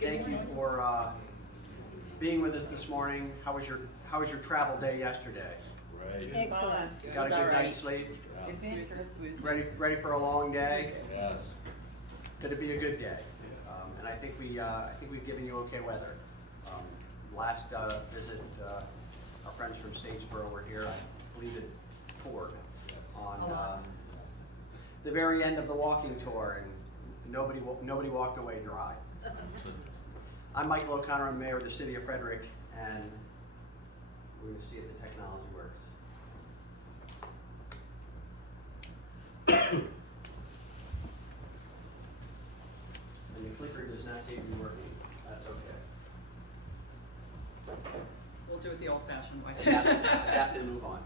Thank you for being with us this morning. How was your travel day yesterday? Right. Excellent. You got a good night's sleep? Ready for a long day? Yes. Going to be a good day, and I think we've given you okay weather. Last visit, our friends from Statesboro were here. I believe it poured on the very end of the walking tour, and nobody walked away dry. I'm Michael O'Connor. I'm mayor of the city of Frederick, and we're going to see if the technology works. And the clicker does not seem to be working. That's okay. We'll do it the old-fashioned way. I have to move on.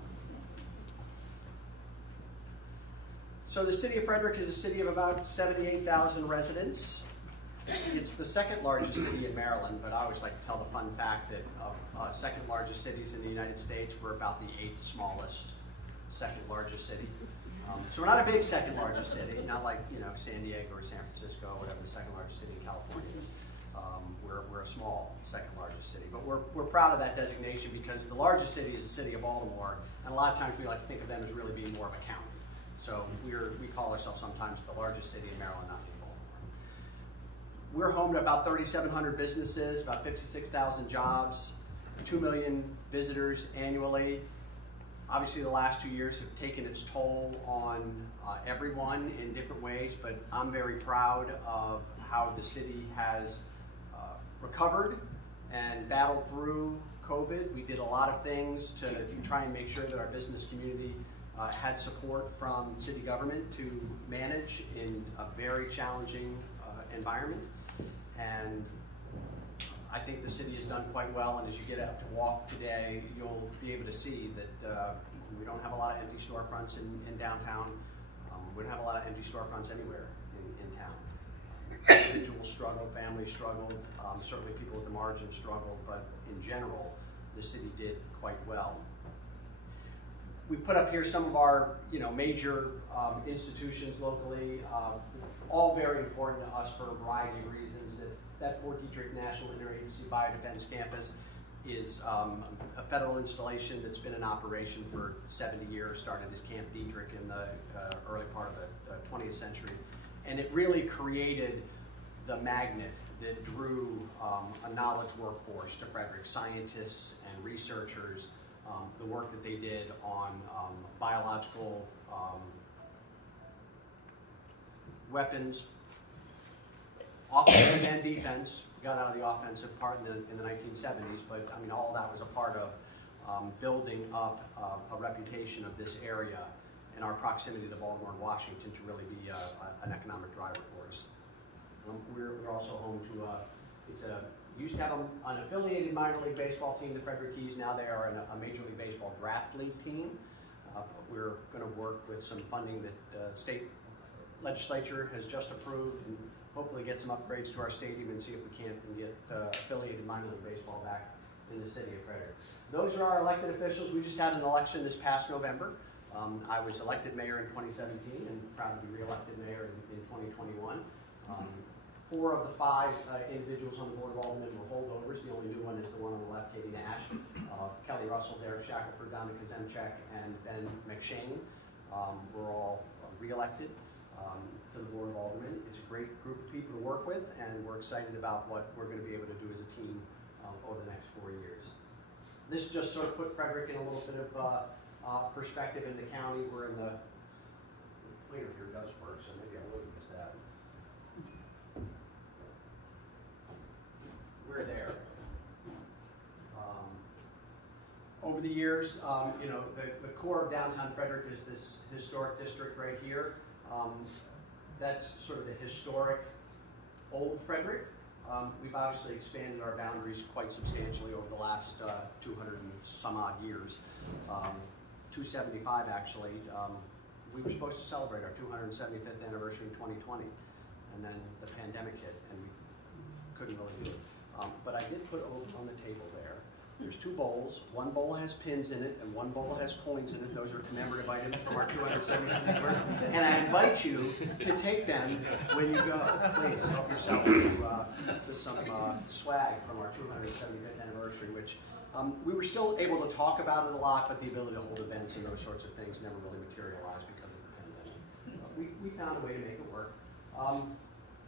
So the city of Frederick is a city of about 78,000 residents. It's the second largest city in Maryland, but I always like to tell the fun fact that of second largest cities in the United States, we're about the 8th smallest second largest city. So we're not a big second largest city, not like San Diego or San Francisco, or whatever the second largest city in California is. We're a small second largest city, but we're proud of that designation because the largest city is the city of Baltimore, and a lot of times we like to think of them as really being more of a county. So we call ourselves sometimes the largest city in Maryland, not in Baltimore. We're home to about 3,700 businesses, about 56,000 jobs, 2 million visitors annually. Obviously, the last 2 years have taken its toll on everyone in different ways, but I'm very proud of how the city has recovered and battled through COVID. We did a lot of things to try and make sure that our business community had support from city government to manage in a very challenging environment. And I think the city has done quite well, and as you get out to walk today, you'll be able to see that we don't have a lot of empty storefronts in downtown. We don't have a lot of empty storefronts anywhere in town. Individuals struggled, families struggled, certainly people at the margin struggled, but in general, the city did quite well. We put up here some of our major institutions locally, all very important to us for a variety of reasons. That Fort Dietrich National Interagency Biodefense Campus is a federal installation that's been in operation for 70 years, started as Camp Dietrich in the early part of the 20th century. And it really created the magnet that drew a knowledge workforce to Frederick, scientists and researchers, the work that they did on biological weapons, offense and defense. We got out of the offensive part in the 1970s, but I mean, all that was a part of building up a reputation of this area and our proximity to Baltimore and Washington to really be an economic driver for us. We're also home to used to have an affiliated minor league baseball team, the Frederick Keys. Now they are a Major League Baseball draft league team. We're going to work with some funding that the state legislature has just approved, and hopefully get some upgrades to our stadium and see if we can't get affiliated minor league baseball back in the city of Frederick. Those are our elected officials. We just had an election this past November. I was elected mayor in 2017 and proud to be re-elected mayor in 2021. 4 of the 5 individuals on the Board of Aldermen were holdovers. The only new one is the one on the left, Katie Nash. Kelly Russell, Derek Shackelford, Donna Kazemchek, and Ben McShane were all re-elected to the Board of Aldermen. It's a great group of people to work with, and we're excited about what we're going to be able to do as a team over the next 4 years. This just sort of put Frederick in a little bit of perspective in the county. We're in the cleaner here does work, so maybe I wouldn't miss that. We're there. Over the years, the core of downtown Frederick is this historic district right here. That's sort of the historic old Frederick. We've obviously expanded our boundaries quite substantially over the last 200 and some odd years. 275 actually. We were supposed to celebrate our 275th anniversary in 2020, and then the pandemic hit and we couldn't really do it. But I did put on the table there There's 2 bowls. One bowl has pins in it, and one bowl has coins in it. Those are commemorative items from our 275th anniversary. And I invite you to take them when you go. Please help yourself to some swag from our 275th anniversary, which we were still able to talk about it a lot, but the ability to hold events and those sorts of things never really materialized because of the pandemic. We found a way to make it work.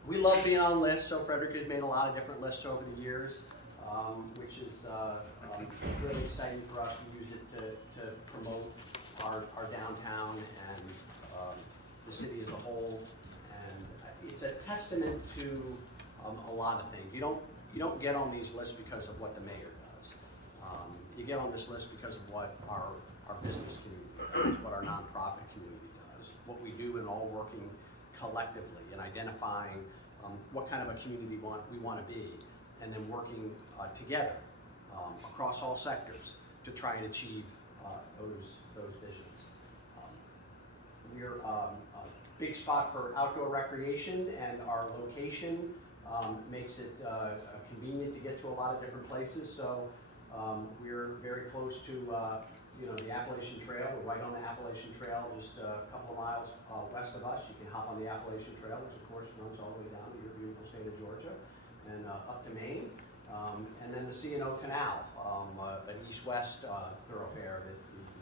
We love being on lists, so Frederick has made a lot of different lists over the years, which is really exciting for us. We use it to promote our downtown and the city as a whole, and it's a testament to a lot of things. You don't get on these lists because of what the mayor does. You get on this list because of what our business community does, what our nonprofit community does, what we do in all working collectively and identifying what kind of a community we want to be, and then working together across all sectors to try and achieve those visions. We're a big spot for outdoor recreation, and our location makes it convenient to get to a lot of different places. So we're very close to the Appalachian Trail. We're right on the Appalachian Trail, just a couple of miles west of us. You can hop on the Appalachian Trail, which of course runs all the way down to your beautiful state of Georgia and up to Maine. And then the C&O Canal, an east-west thoroughfare that you can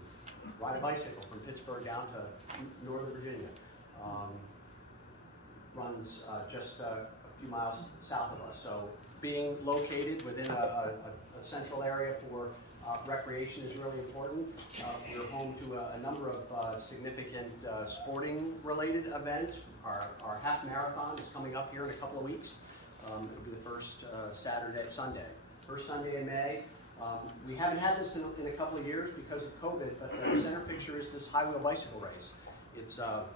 ride a bicycle from Pittsburgh down to Northern Virginia. Runs just a few miles south of us. So being located within a central area for recreation is really important. We're home to a number of significant sporting-related events. Our half marathon is coming up here in a couple of weeks. It'll be the first first Sunday in May. We haven't had this in a couple of years because of COVID, but the center picture is this high-wheel bicycle race. It's a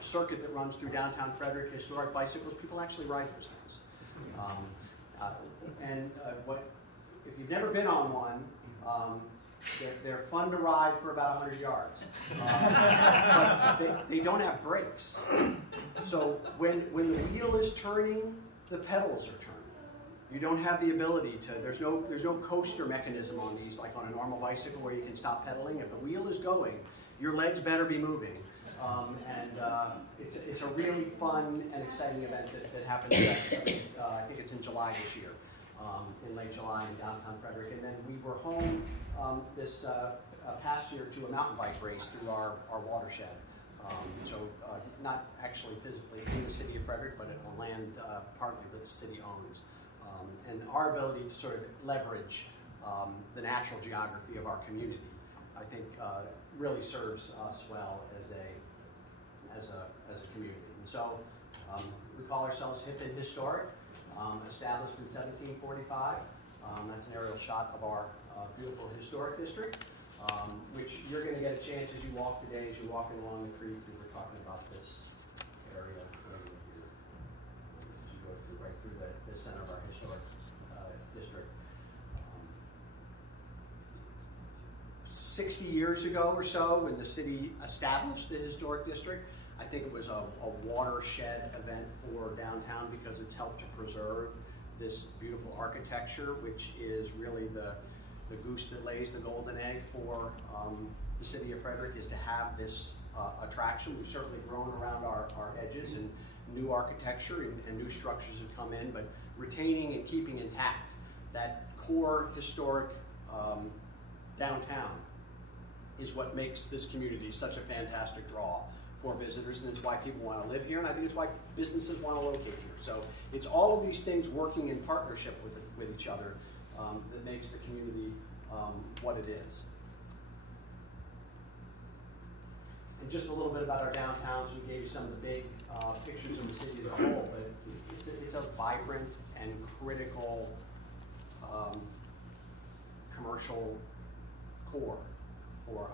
circuit that runs through downtown Frederick, historic bicycles. People actually ride those things. If you've never been on one, they're fun to ride for about 100 yards. But they don't have brakes. So when the wheel is turning, the pedals are turning. You don't have the ability to, there's no coaster mechanism on these like on a normal bicycle where you can stop pedaling. If the wheel is going, your legs better be moving. It's a really fun and exciting event that happens, I think it's in July this year, in late July in downtown Frederick. And then we were home this past year to a mountain bike race through our watershed. Not actually physically in the city of Frederick, but on land partly that the city owns. And our ability to sort of leverage the natural geography of our community, I think, really serves us well as a community. And so we call ourselves hip and historic, established in 1745. That's an aerial shot of our beautiful historic district, which you're going to get a chance as you walk today, as you're walking along the creek. We were talking about this area right here. As you go right through the center of our historic district. 60 years ago or so, when the city established the historic district, I think it was a watershed event for downtown because it's helped to preserve this beautiful architecture, which is really the goose that lays the golden egg for the city of Frederick, is to have this attraction. We've certainly grown around our edges, and new architecture and new structures have come in, but retaining and keeping intact that core historic downtown is what makes this community such a fantastic draw for visitors, and it's why people want to live here, and I think it's why businesses want to locate here. So it's all of these things working in partnership with each other that makes the community what it is. And just a little bit about our downtown. So we gave you some of the big pictures of the city as a whole, but it's a vibrant and critical commercial core for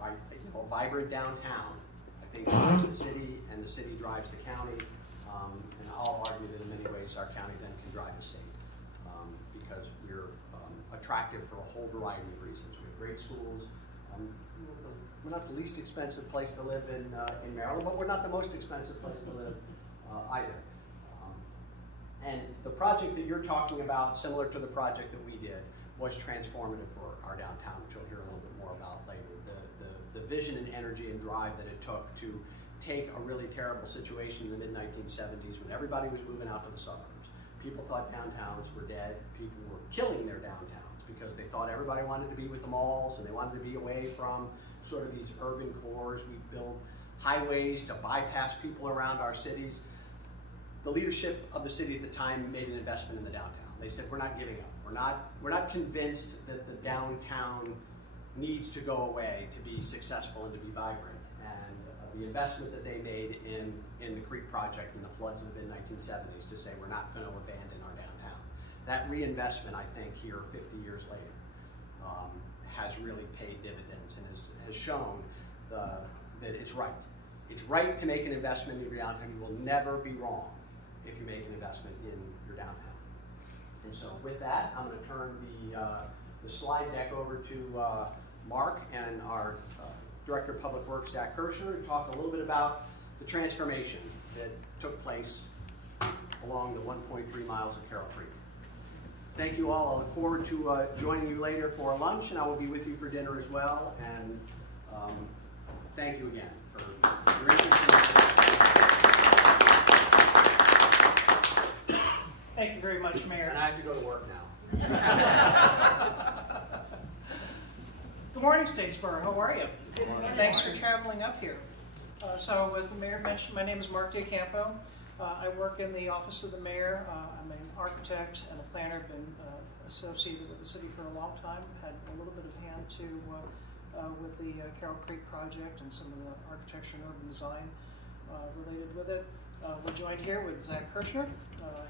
a vibrant downtown. I think drives the city, and the city drives the county, and I'll argue that in many ways our county then can drive the state because we're attractive for a whole variety of reasons. We have great schools. We're not the least expensive place to live in Maryland, but we're not the most expensive place to live either. And the project that you're talking about, similar to the project that we did, was transformative for our downtown, which you'll hear a little bit more about later. The vision and energy and drive that it took to take a really terrible situation in the mid-1970s when everybody was moving out to the suburbs. People thought downtowns were dead. People were killing their downtowns because they thought everybody wanted to be with the malls and they wanted to be away from sort of these urban cores. We build highways to bypass people around our cities. The leadership of the city at the time made an investment in the downtown. They said, we're not giving up. We're not convinced that the downtown needs to go away to be successful and to be vibrant. And the investment that they made in the Creek project in the floods of the mid-1970s to say we're not going to abandon our downtown. That reinvestment, I think, here 50 years later, has really paid dividends and has shown that it's right. It's right to make an investment in your downtown. You will never be wrong if you make an investment in your downtown. And so with that, I'm going to turn the slide deck over to Mark and our Director of Public Works, Zach Kirshner, to talk a little bit about the transformation that took place along the 1.3 miles of Carroll Creek. Thank you all. I look forward to joining you later for lunch, and I will be with you for dinner as well. And thank you again for your interest. Thank you very much, Mayor. And I have to go to work now. Good morning, Statesboro. How are you? Good morning. Thanks for traveling up here. So, as the mayor mentioned, my name is Mark Diacampo. I work in the office of the mayor. I'm an architect and a planner. I've been associated with the city for a long time. Had a little bit of hand with the Carroll Creek project and some of the architecture and urban design related with it. We're joined here with Zach Kirshner.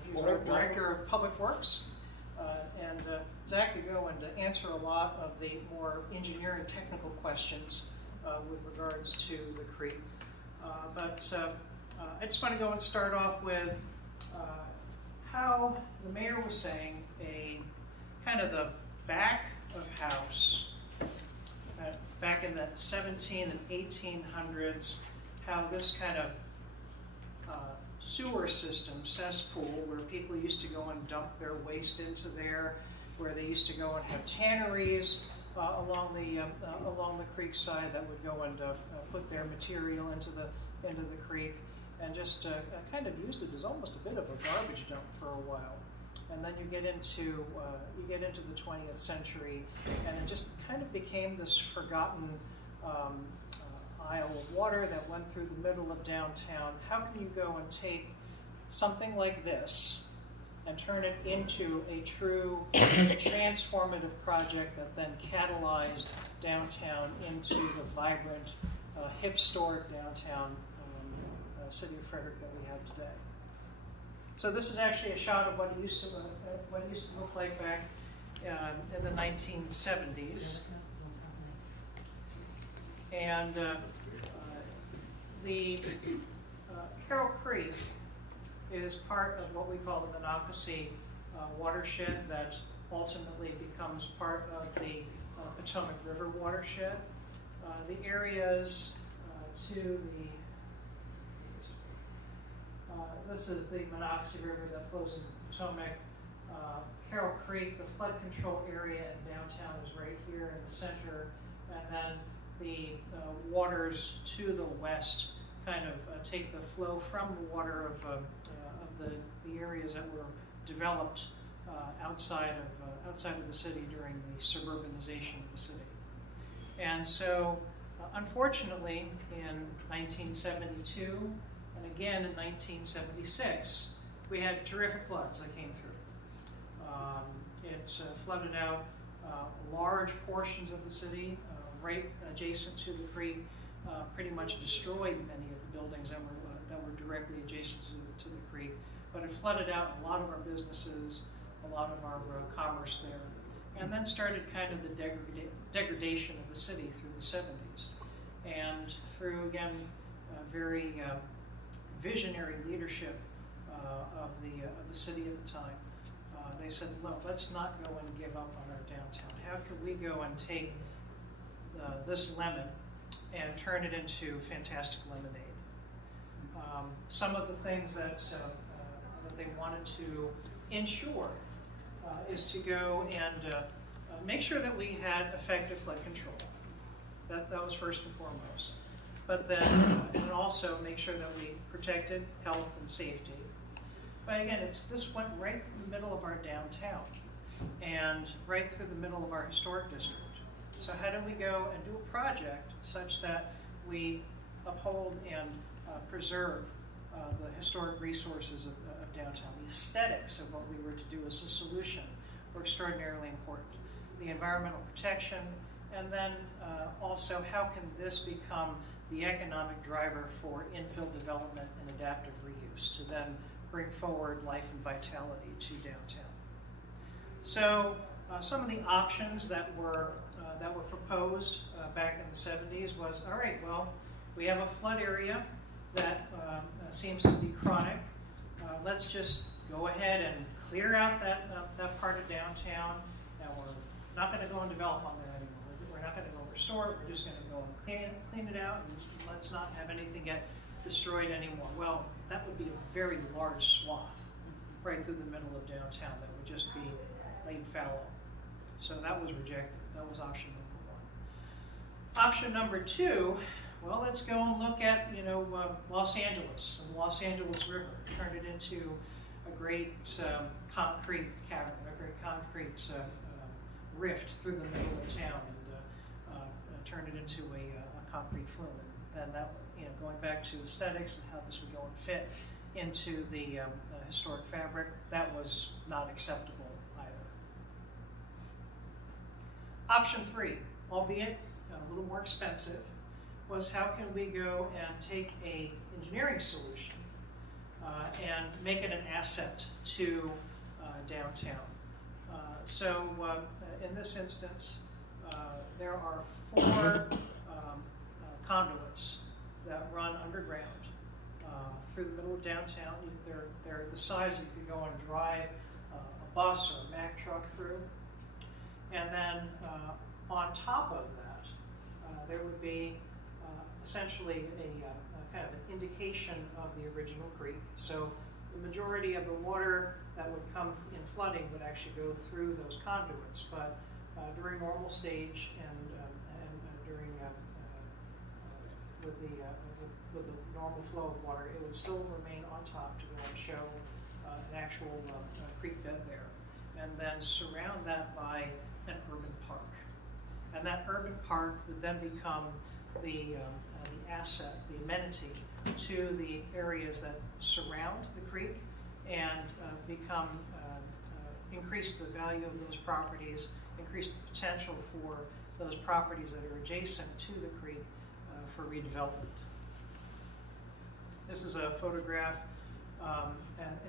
He's our Director of Public Works. And Zach could go and answer a lot of the more engineering technical questions with regards to the creek. But I just want to go and start off with how the mayor was saying kind of the back of house, back in the 17 and 1800s, how this kind of sewer system, cesspool, where people used to go and dump their waste into there, where they used to go and have tanneries along the creek side that would go and put their material into the creek, and just kind of used it as almost a bit of a garbage dump for a while. And then you get into the 20th century, and it just kind of became this forgotten aisle of water that went through the middle of downtown. How can you go and take something like this and turn it into a true transformative project that then catalyzed downtown into the vibrant, historic downtown city of Frederick that we have today? So this is actually a shot of what it used to look like back in the 1970s. And the Carroll Creek is part of what we call the Monocacy watershed that ultimately becomes part of the Potomac River watershed. The areas this is the Monocacy River that flows into the Potomac. Carroll Creek, the flood control area in downtown, is right here in the center, and then the waters to the west kind of take the flow from the water of the areas that were developed outside of the city during the suburbanization of the city. And so, unfortunately, in 1972 and again in 1976, we had terrific floods that came through. It flooded out large portions of the city, right adjacent to the creek, pretty much destroyed many of the buildings that were directly adjacent to the creek. But it flooded out a lot of our businesses, a lot of our commerce there, and then started kind of the degradation of the city through the 70s. And through, again, very visionary leadership of the city at the time, they said, look, let's not go and give up on our downtown. How can we go and take this lemon and turn it into fantastic lemonade? Some of the things that they wanted to ensure is to go and make sure that we had effective flood control. That was first and foremost. But then, and also make sure that we protected health and safety. But again, this went right through the middle of our downtown and right through the middle of our historic district. So how do we go and do a project such that we uphold and preserve the historic resources of downtown? The aesthetics of what we were to do as a solution were extraordinarily important. The environmental protection, and then also how can this become the economic driver for infill development and adaptive reuse to then bring forward life and vitality to downtown. So some of the options that were proposed back in the 70s was, all right, well, we have a flood area that seems to be chronic. Let's just go ahead and clear out that part of downtown. Now we're not going to go and develop on there anymore. We're not going to go restore it. We're just going to go and clean it out, and let's not have anything get destroyed anymore. Well, that would be a very large swath right through the middle of downtown that would just be laid fallow. So that was rejected. That was option number 1. Option number 2, well, let's go and look at, Los Angeles and the Los Angeles River. Turned it into a great concrete cavern, a great concrete rift through the middle of town, and turned it into a concrete flume. And then that, going back to aesthetics and how this would go and fit into the historic fabric, that was not acceptable either. Option 3, albeit a little more expensive, was how can we go and take a engineering solution and make it an asset to downtown. So in this instance, there are 4 conduits that run underground through the middle of downtown. They're the size that you could go and drive a bus or a Mack truck through. And then on top of that, there would be essentially a kind of an indication of the original creek. So the majority of the water that would come in flooding would actually go through those conduits, but during normal stage and during with the normal flow of water, it would still remain on top to go and show an actual creek bed there, and then surround that by an urban park. And that urban park would then become the asset, the amenity to the areas that surround the creek, and increase the value of those properties, increase the potential for those properties that are adjacent to the creek for redevelopment. This is a photograph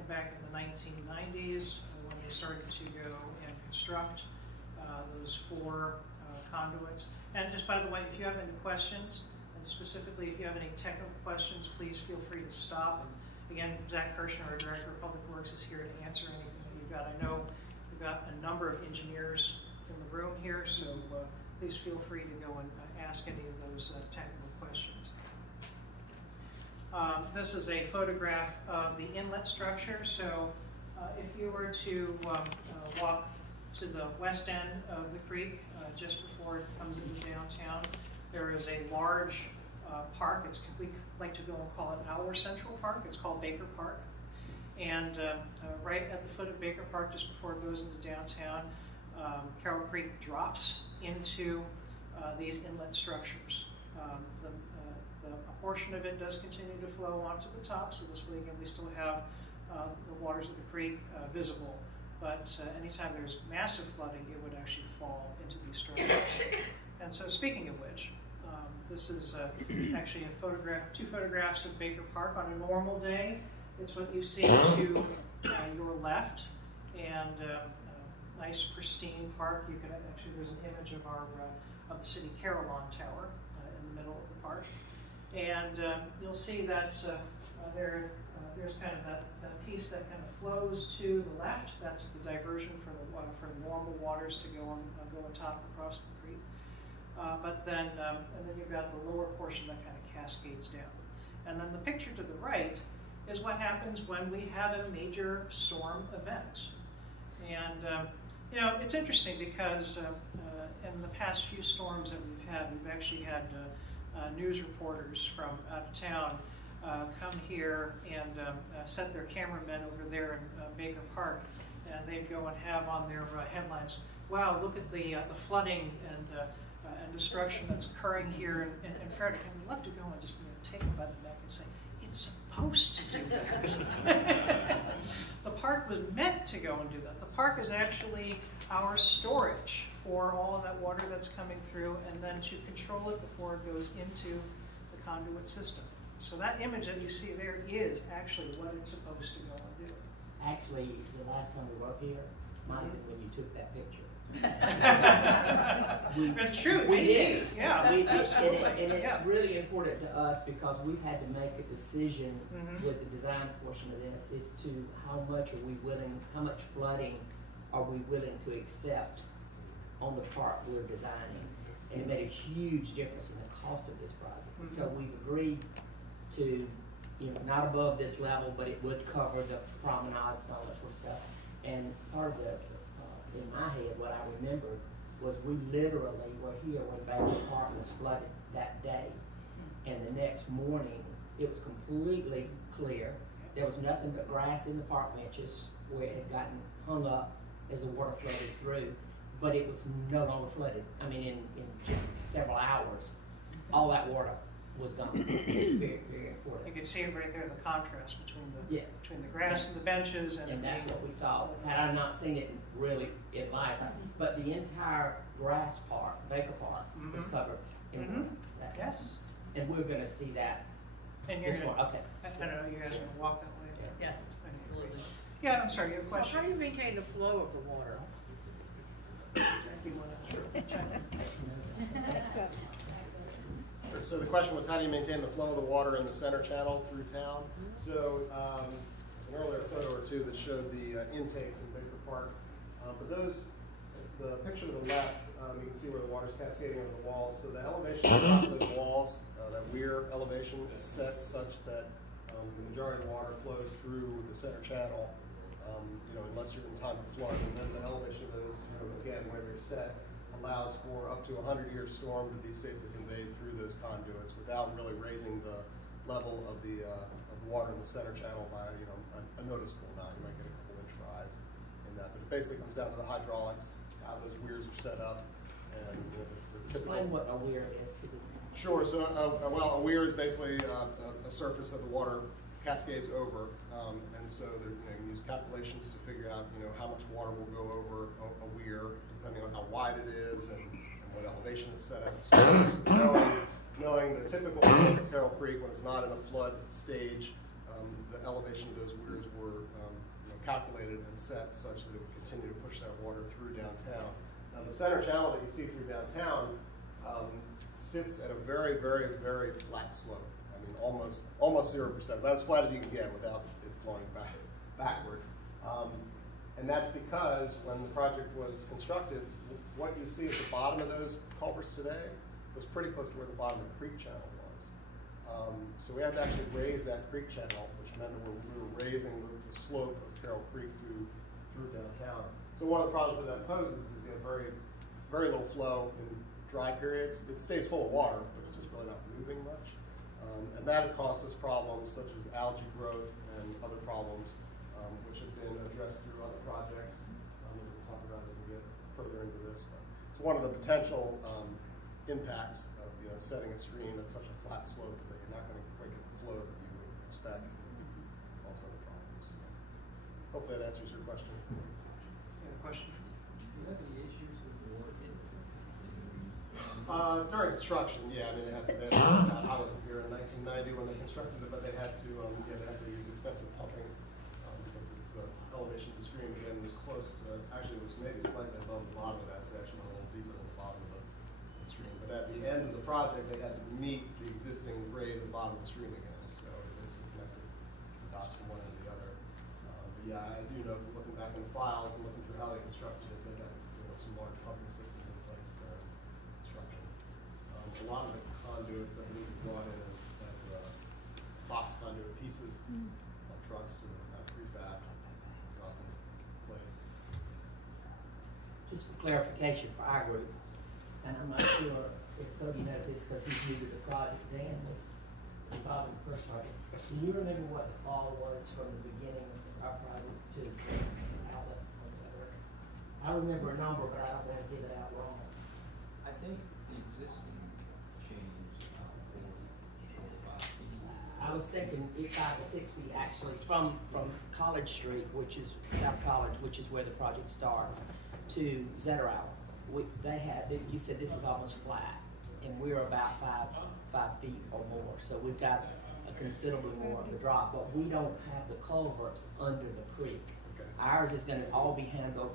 back in the 1990s when they started to go and construct those 4 conduits. And just by the way, if you have any questions, and specifically if you have any technical questions, please feel free to stop. And again, Zach Kirshner, our Director of Public Works, is here to answer anything that you've got. I know we've got a number of engineers in the room here, so please feel free to go and ask any of those technical questions. This is a photograph of the inlet structure. So if you were to walk to the west end of the creek, just before it comes into downtown, there is a large park. We like to go and call it our Central Park. It's called Baker Park. And right at the foot of Baker Park, just before it goes into downtown, Carroll Creek drops into these inlet structures. A portion of it does continue to flow onto the top, so this way again we still have the waters of the creek visible. But anytime there's massive flooding, it would actually fall into these structures. And so, speaking of which, this is actually a photograph, 2 photographs of Baker Park on a normal day. It's what you see to your left, and nice pristine park. You can actually, there's an image of the city Carroll Tower in the middle of the park, and you'll see that there's kind of that piece that kind of flows to the left. That's the diversion for the normal waters to go on top across the creek. But then and then you've got the lower portion that kind of cascades down. And then the picture to the right is what happens when we have a major storm event. And You know, it's interesting because in the past few storms that we've actually had news reporters from out of town come here and set their cameramen over there in Baker Park, and they'd go and have on their headlines, "Wow, look at the flooding and destruction that's occurring here in Frederick." And we'd love to go and just take them by the neck and say, "It's supposed to do that." The park was meant to go and do that. The park is actually our storage for all of that water that's coming through, and then to control it before it goes into the conduit system. So that image that you see there is actually what it's supposed to go and do. Actually, the last time we were here might have been when you took that picture. It's true. We did. Yeah, absolutely. And it's really important to us because we've had to make a decision with the design portion of this as to how much flooding are we willing to accept on the park we're designing. And it made a huge difference in the cost of this project. So we've agreed to, not above this level, but it would cover the promenades and all that sort of stuff. And part of the in my head, what I remembered was we literally were here when Baker Park was flooded that day. And the next morning, it was completely clear. There was nothing but grass in the park benches where it had gotten hung up as the water flooded through. But it was no longer flooded. I mean, in just several hours, all that water was gone. Very, very important. You can see it right there, the contrast between the grass and the benches. And that's what we saw. Had I not seen it really in life, but the entire grass park, Baker Park, was covered in water. Yes. And we're going to see that. And you're going to, okay. I don't know, you guys are going to walk that way? Yes, absolutely. Yeah, I'm sorry, you have a question? So how do you maintain the flow of the water? So the question was, how do you maintain the flow of the water in the center channel through town? So an earlier photo or two that showed the intakes in Baker Park. But the picture to the left, you can see where the water's cascading over the walls. So the elevation on top of those walls, that weir elevation, is set such that the majority of the water flows through the center channel, unless you're in time of flood. And then the elevation of those, again, where they're set, allows for up to a 100-year storm to be safely conveyed through those conduits without really raising the level of the water in the center channel by a noticeable amount. You might get a couple inch rise in that, but it basically comes down to the hydraulics, how those weirs are set up, and the typical. Explain what a weir is. Sure. So, a weir is basically a surface that the water cascades over, and so you use calculations to figure out how much water will go over a weir depending on how wide it is and what elevation it's set at. So knowing the typical flow of Carroll Creek when it's not in a flood stage, the elevation of those weirs were calculated and set such that it would continue to push that water through downtown. Now the center channel that you see through downtown sits at a very, very, very flat slope. I mean, almost 0%, about as flat as you can get without it flowing backwards. And that's because when the project was constructed, what you see at the bottom of those culverts today was pretty close to where the bottom of the creek channel was. So we had to actually raise that creek channel, which meant that we were raising the slope of Carroll Creek through downtown. So one of the problems that poses is you have very, very little flow in dry periods. It stays full of water, but it's just really not moving much. And that caused us problems such as algae growth and other problems, which have been addressed through other projects. We'll talk about it as we get further into this. But it's one of the potential impacts of setting a stream at such a flat slope is that you're not going to quite get the flow that you would expect. Also other problems. So hopefully that answers your question. You have a question? Do you have any issues with the water? During construction, yeah, I mean, I wasn't here in 1990 when they constructed it, but they had to use extensive pumping because the elevation of the stream again was close to, actually it was maybe slightly above the bottom of that, so actually a little deeper than the bottom of the stream. But at the end of the project, they had to meet the existing grade at the bottom of the stream again, so it basically connected the dots from one end to the other. But yeah, I do know from looking back in the files and looking through how they constructed it, they had some large pumping systems in place there. A lot of the conduits I believe were brought in as box conduit pieces on trucks, so they're not prefab, dropped in place. just for clarification for our group, and I'm not sure if Toby knows this because he's new to the project. Dan was involved in the first project. Do you remember what the fall was from the beginning of our project to outlet? I remember a number, but I don't want to give it out wrong. I think the existing changed 45 feet. I was thinking 5 or 6 feet actually from College Street, which is South College, which is where the project starts, to Zetterauer. You said this is almost flat, and we're about five feet or more. So we've got a considerably more of a drop, but we don't have the culverts under the creek. Okay. Ours is going to all be handled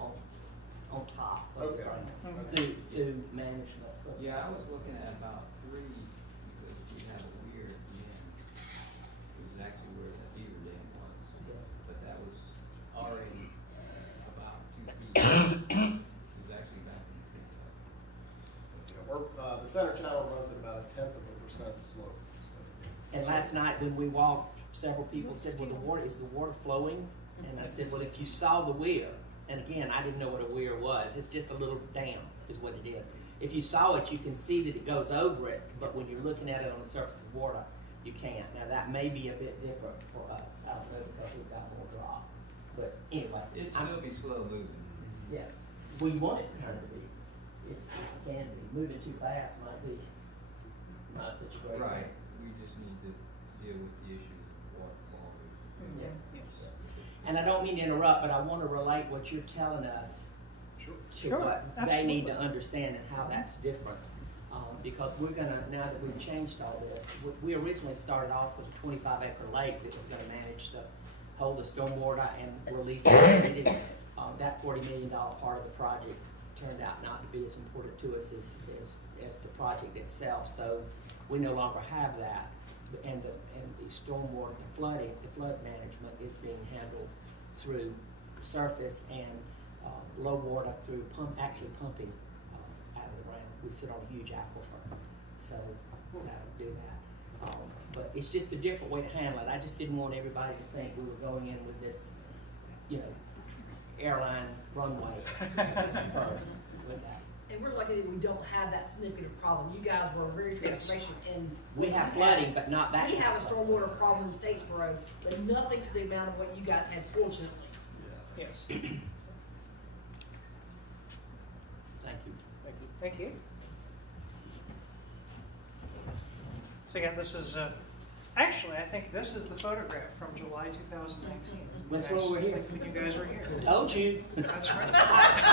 on top of the ground through management. Yeah, I was looking at about 3 because we have a weir at the end. Exactly where the beaver dam was. But that was already about 2 feet. This is actually about 2 feet. The center channel runs at about 0.1% slope. So. And last night when we walked, several people said, well, is the water flowing? And I said, well, if you saw the weir, and again, I didn't know what a weir was. It's just a little dam is what it is. If you saw it, you can see that it goes over it, but when you're looking at it on the surface of water, you can't. Now, that may be a bit different for us. I don't know because we've got more drop. But anyway. It'd still be slow moving. Yeah. We want it kind of to be. If it can be. Moving too fast might be not such a great Right. thing. We just need to deal with the issues of water quality. Yeah. Yes. And I don't mean to interrupt, but I want to relate what you're telling us to what they need to understand and how that's different. Because we're going to, now that we've changed all this, we originally started off with a 25-acre lake that was going to manage the hold the stormwater and release it. That $40 million part of the project turned out not to be as important to us as the project itself. So we no longer have that. And the stormwater, the flood management is being handled through surface and low water through pumping out of the ground. We sit on a huge aquifer, so that'll do that. But it's just a different way to handle it. I just didn't want everybody to think we were going in with this, airline runway first with that. And we're lucky that we don't have that significant problem. You guys were very transformational in. We have flooding, but not that. We have a stormwater problem in Statesboro, but nothing to the amount of what you guys had, fortunately. Yes. Thank you. Thank you. So again, this is, actually, I think this is the photograph from July 2019. That's why we're here. When you guys were here. Told you. That's right.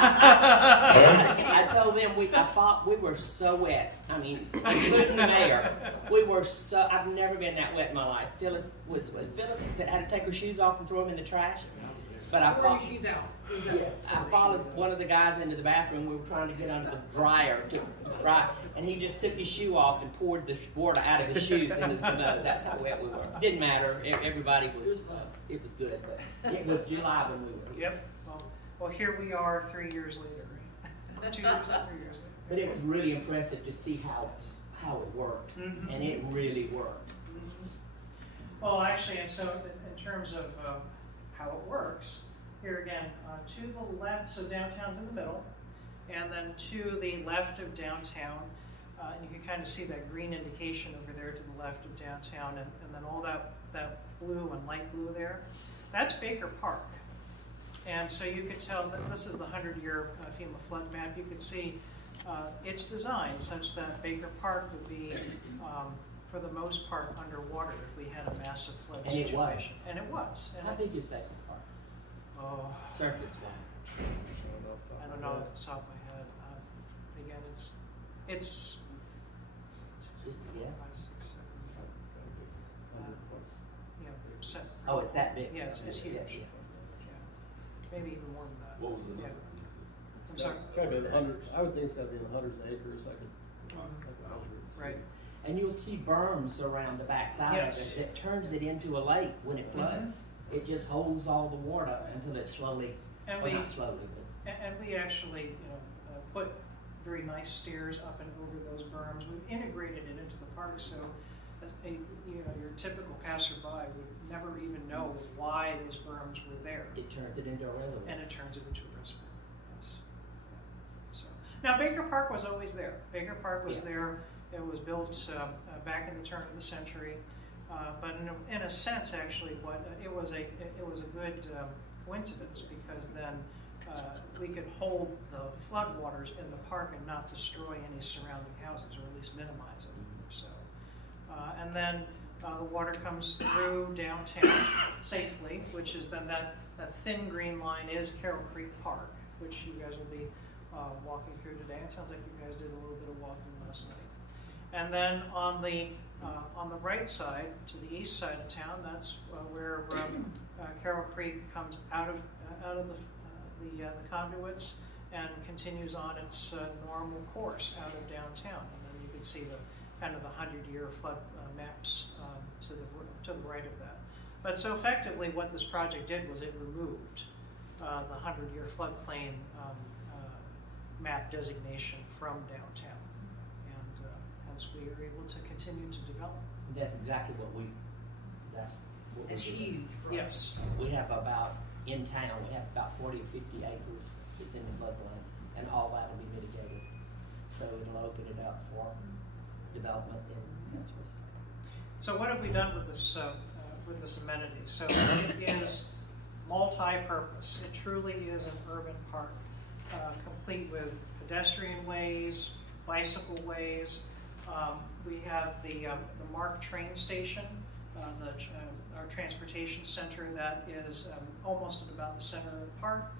I told them I thought we were so wet. I mean, including the mayor. We were so, I've never been that wet in my life. Phyllis that had to take her shoes off and throw them in the trash. But I followed one of the guys into the bathroom. We were trying to get under the dryer to dry, and he just took his shoe off and poured the water out of his shoes into the mud. That's how wet we were. Didn't matter. Everybody was. It was good, but it was July when we were here. Yep. Well, here we are 3 years later. 2 years, 3 years later. But it was really impressive to see how it worked, and it really worked. Well, actually, and so in terms of how it works, here again, to the left, so downtown's in the middle, and then to the left of downtown, you can kind of see that green indication over there to the left of downtown, and then all that blue and light blue there, that's Baker Park. And so you could tell that this is the 100-year FEMA flood map. You could see it's designed such that Baker Park would be, for the most part, underwater if we had a massive flood situation. And it was. And How big is Baker Park? Oh, Surface-wise? I don't know off the top of my head. Again, it's just a guess. 5, 6, 7. Oh, it's that big. Yeah, it's huge. Yeah. Maybe even more than that. What was the number? I'm sorry. It's gotta be in the hundreds. I would think it's gotta be in the hundreds of acres. I could Right. And you'll see berms around the backside of it that turns it into a lake when it floods. It just holds all the water until it slowly, not slowly, but. And we actually, put very nice stairs up and over those berms. We've integrated it into the park, so your typical passerby would never even know why those berms were there. It turns it into a reservoir. And it turns it into a reservoir. Yes. Now, Baker Park was always there. Baker Park was Yeah. there. It was built back in the turn of the century. But in a sense, actually, it was a good coincidence, because then we could hold the floodwaters in the park and not destroy any surrounding houses, or at least minimize it. So, and then the water comes through downtown safely, which is then that thin green line is Carroll Creek Park, which you guys will be walking through today. It sounds like you guys did a little bit of walking last night. And then on the right side, to the east side of town, that's where Carroll Creek comes out of the conduits and continues on its normal course out of downtown. And then you can see the kind of the 100-year flood maps to the right of that. But so effectively, what this project did was it removed the 100-year floodplain map designation from downtown, and hence we are able to continue to develop. That's exactly what we That's do. huge, right? Yes. We have in town, we have about 40 or 50 acres that's in the floodplain, and all that will be mitigated. So it'll open it up for development and that sort of stuff. So what have we done with this amenity? So it is multi-purpose. It truly is an urban park, complete with pedestrian ways, bicycle ways. We have the MARC train station, our transportation center that is almost at about the center of the park,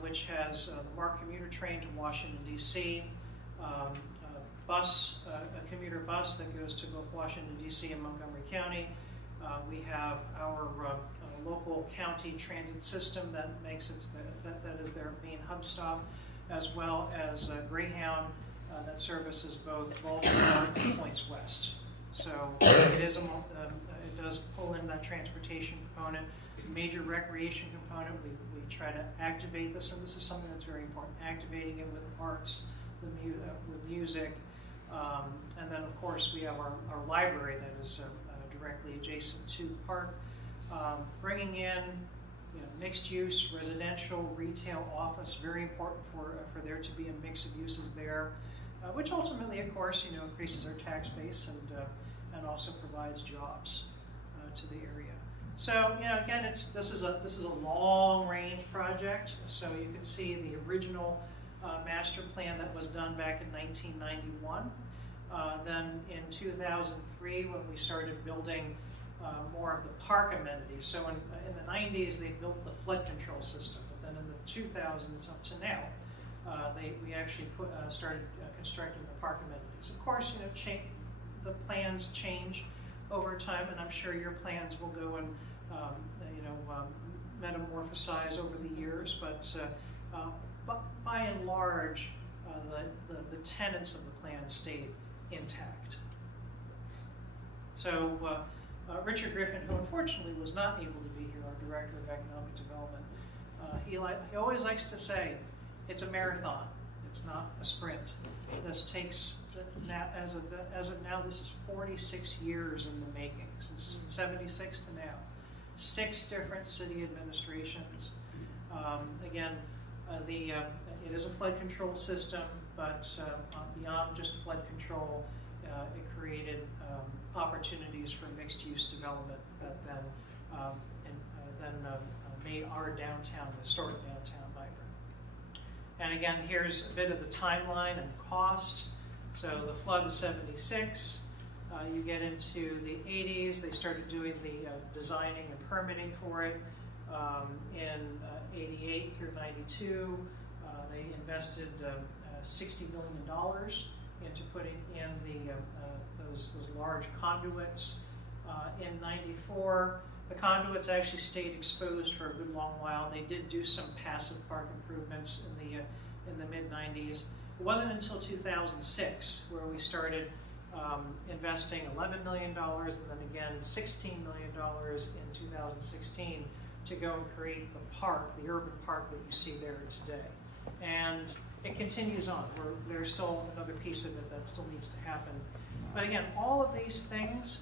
which has the MARC commuter train to Washington, D.C., a commuter bus that goes to both Washington, D.C. and Montgomery County. We have our local county transit system that makes that is their main hub stop, as well as Greyhound that services both Baltimore and Points West. So it is it does pull in that transportation component, major recreation component. We try to activate this, and this is something that's very important, activating it with arts, with music, and then of course we have our library that is directly adjacent to the park, bringing in mixed use, residential, retail, office. Very important for there to be a mix of uses there, which ultimately, of course, increases our tax base and also provides jobs to the area. So again, this is a long range project. So you can see the original master plan that was done back in 1991. Then in 2003, when we started building more of the park amenities. So in the 90s, they built the flood control system, but then in the 2000s up to now, we actually started constructing the park amenities. Of course, the plans change over time, and I'm sure your plans will go and metamorphosize over the years. But by and large, the tenets of the plan stayed intact. So Richard Griffin, who unfortunately was not able to be here, our Director of Economic Development, he always likes to say, it's a marathon, it's not a sprint. This takes, as of now, this is 46 years in the making, since 76 to now. 6 different city administrations. Again, it is a flood control system, but beyond just flood control, it created opportunities for mixed-use development that then made our downtown, historic downtown, vibrant. And again, here's a bit of the timeline and cost. So the flood was 76. You get into the 80s, they started doing the designing and permitting for it. In 88 through 92, they invested $60 million into putting in those large conduits. In 94, the conduits actually stayed exposed for a good long while. They did do some passive park improvements in the mid-90s. It wasn't until 2006 where we started investing $11 million and then again $16 million in 2016 to go and create the park, the urban park that you see there today. And it continues on. There's still another piece of it that still needs to happen. But again, all of these things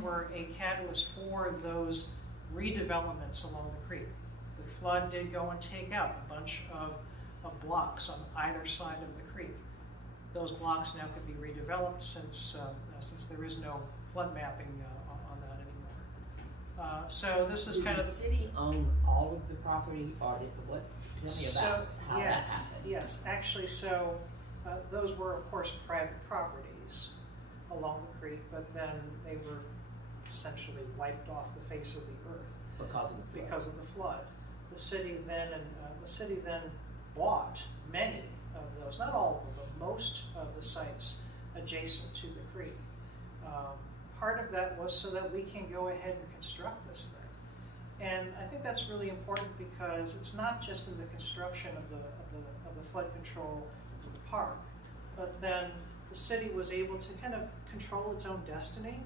were a catalyst for those redevelopments along the creek. The flood did go and take out a bunch of of blocks on either side of the creek. Those blocks now can be redeveloped since there is no flood mapping on that anymore. So this is kind of the city own all of the property, or did what? Tell me about how that happened. Yes, actually, so those were of course private properties along the creek, but then they were essentially wiped off the face of the earth because of the flood. The city then bought many of those, not all of them, but most of the sites adjacent to the creek. Part of that was so that we can go ahead and construct this thing. And I think that's really important because it's not just in the construction of the flood control of the park, but then the city was able to kind of control its own destiny,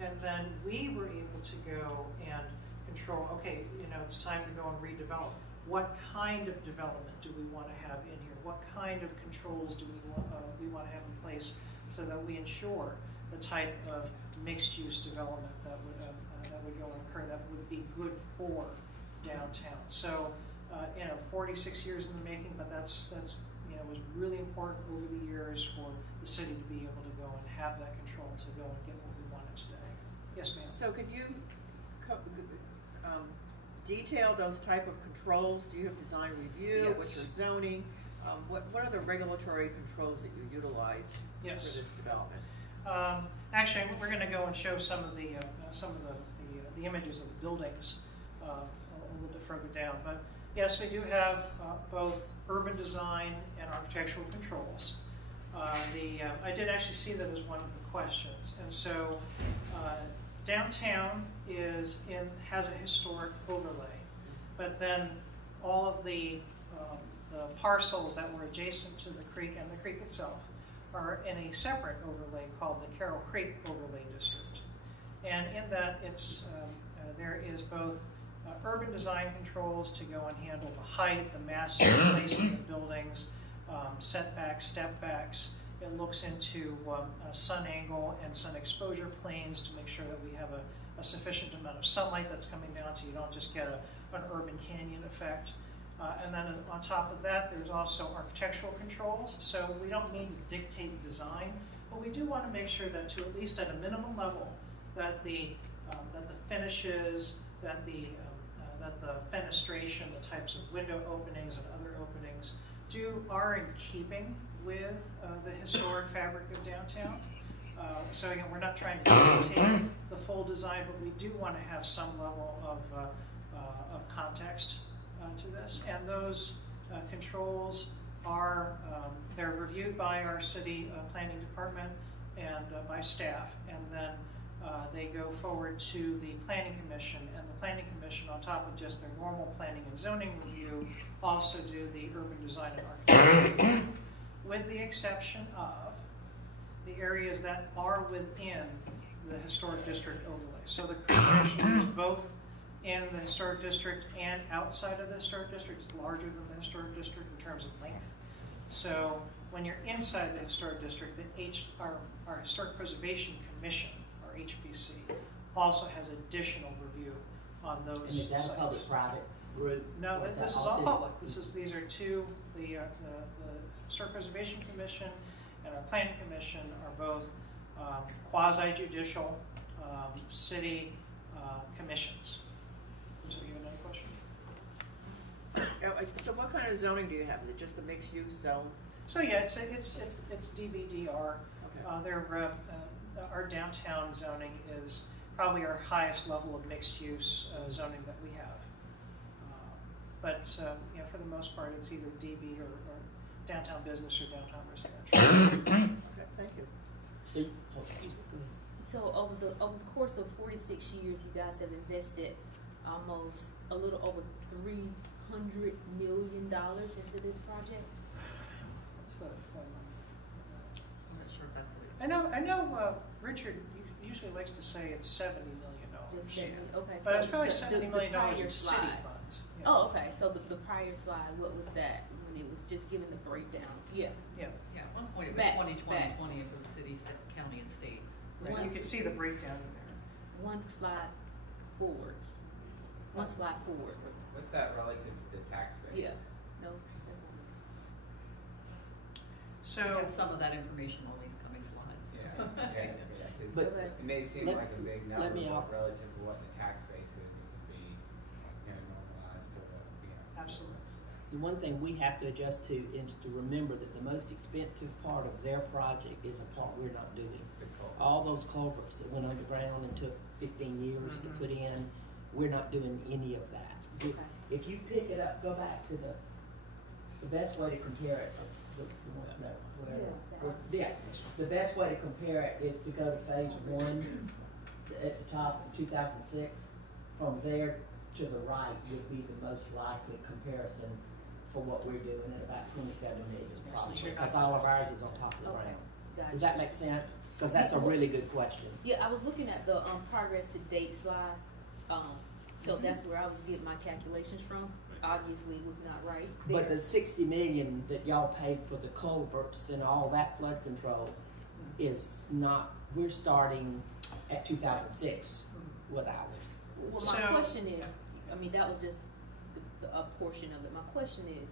and then we were able to go and control, okay, it's time to go and redevelop. What kind of development do we want to have in here? What kind of controls do we want to have in place so that we ensure the type of mixed-use development that would go and occur, that would be good for downtown. So, 46 years in the making, but that's was really important over the years for the city to be able to go and have that control to go and get what we wanted today. Yes, ma'am. So could you detail those type of controls? Do you have design review? Yes. What's your zoning? What are the regulatory controls that you utilize for this development? Actually, we're going to go and show some of the images of the buildings a little bit further down. But yes, we do have both urban design and architectural controls. I did actually see that as one of the questions, and so downtown has a historic overlay, but then all of the parcels that were adjacent to the creek and the creek itself are in a separate overlay called the Carroll Creek Overlay District. And in that, there is both urban design controls to go and handle the height, the mass placement of buildings, setbacks, step backs. It looks into sun angle and sun exposure planes to make sure that we have a sufficient amount of sunlight that's coming down so you don't just get an urban canyon effect. And then on top of that, there's also architectural controls. So we don't mean to dictate design, but we do want to make sure that to at least at a minimum level, that the finishes, that the fenestration, the types of window openings and other openings are in keeping with the historic fabric of downtown. So again, we're not trying to dictate the full design, but we do want to have some level of context to this. And those controls are they're reviewed by our city planning department and by staff, and then they go forward to the planning commission, and the planning commission, on top of just their normal planning and zoning review, also do the urban design and architecture, with the exception of the areas that are within the historic district overlay. So the commission is both in the historic district and outside of the historic district. It's larger than the historic district in terms of length. So when you're inside the historic district, our Historic Preservation Commission, or HPC, also has additional review on those And is that sites. a public-private group? No, this is all city? public. These are two, the Historic Preservation Commission and our Planning Commission are both quasi-judicial city commissions. So you have another question? So what kind of zoning do you have? Is it just a mixed-use zone? So yeah, it's DBDR. Okay. Our downtown zoning is probably our highest level of mixed-use zoning that we have. But for the most part, it's either DB or downtown business or downtown residential. Okay, thank you. See? Oh, excuse me. So over the course of 46 years, you guys have invested almost a little over $300 million into this project. That's the one. I'm not sure if that's the... I know. Richard usually likes to say it's $70 million. Just 70. Okay. But so it's probably $70 the million prior in city slide. funds. Yeah. Oh, okay. So the prior slide, what was that when it was just giving the breakdown? Yeah. Yeah, at one point it was Back, 20, 20, back. 20 for the city, county, and state. Right. You can see the breakdown in there. One slide forward. One slide forward. What's that relative to the tax rate? Yeah. No, that's not. We have some of that information on these coming slides. Yeah, 'cause But it may seem let- like a big let number, me but out. relative to what the tax base is, it would be, normalized to the, Absolutely. The one thing we have to adjust to is to remember that the most expensive part of their project is a part we're not doing. the culvert. All those culverts that went underground and took 15 years to put in, we're not doing any of that. Okay. If you pick it up, go back to the best way to compare it, the best way to compare it is to go to phase 1 at the top in 2006. From there to the right would be the most likely comparison for what we're doing at about 27 million probably, because all of ours is on top of the Okay. ground. Gotcha. Does that make sense? Because that's a really good question. Yeah, I was looking at the progress to date slide, so that's where I was getting my calculations from. Obviously, it was not right there. But the 60 million that y'all paid for the culverts and all that flood control is not, we're starting at 2006 with ours. Well, my question is, I mean, that was just a portion of it. My question is,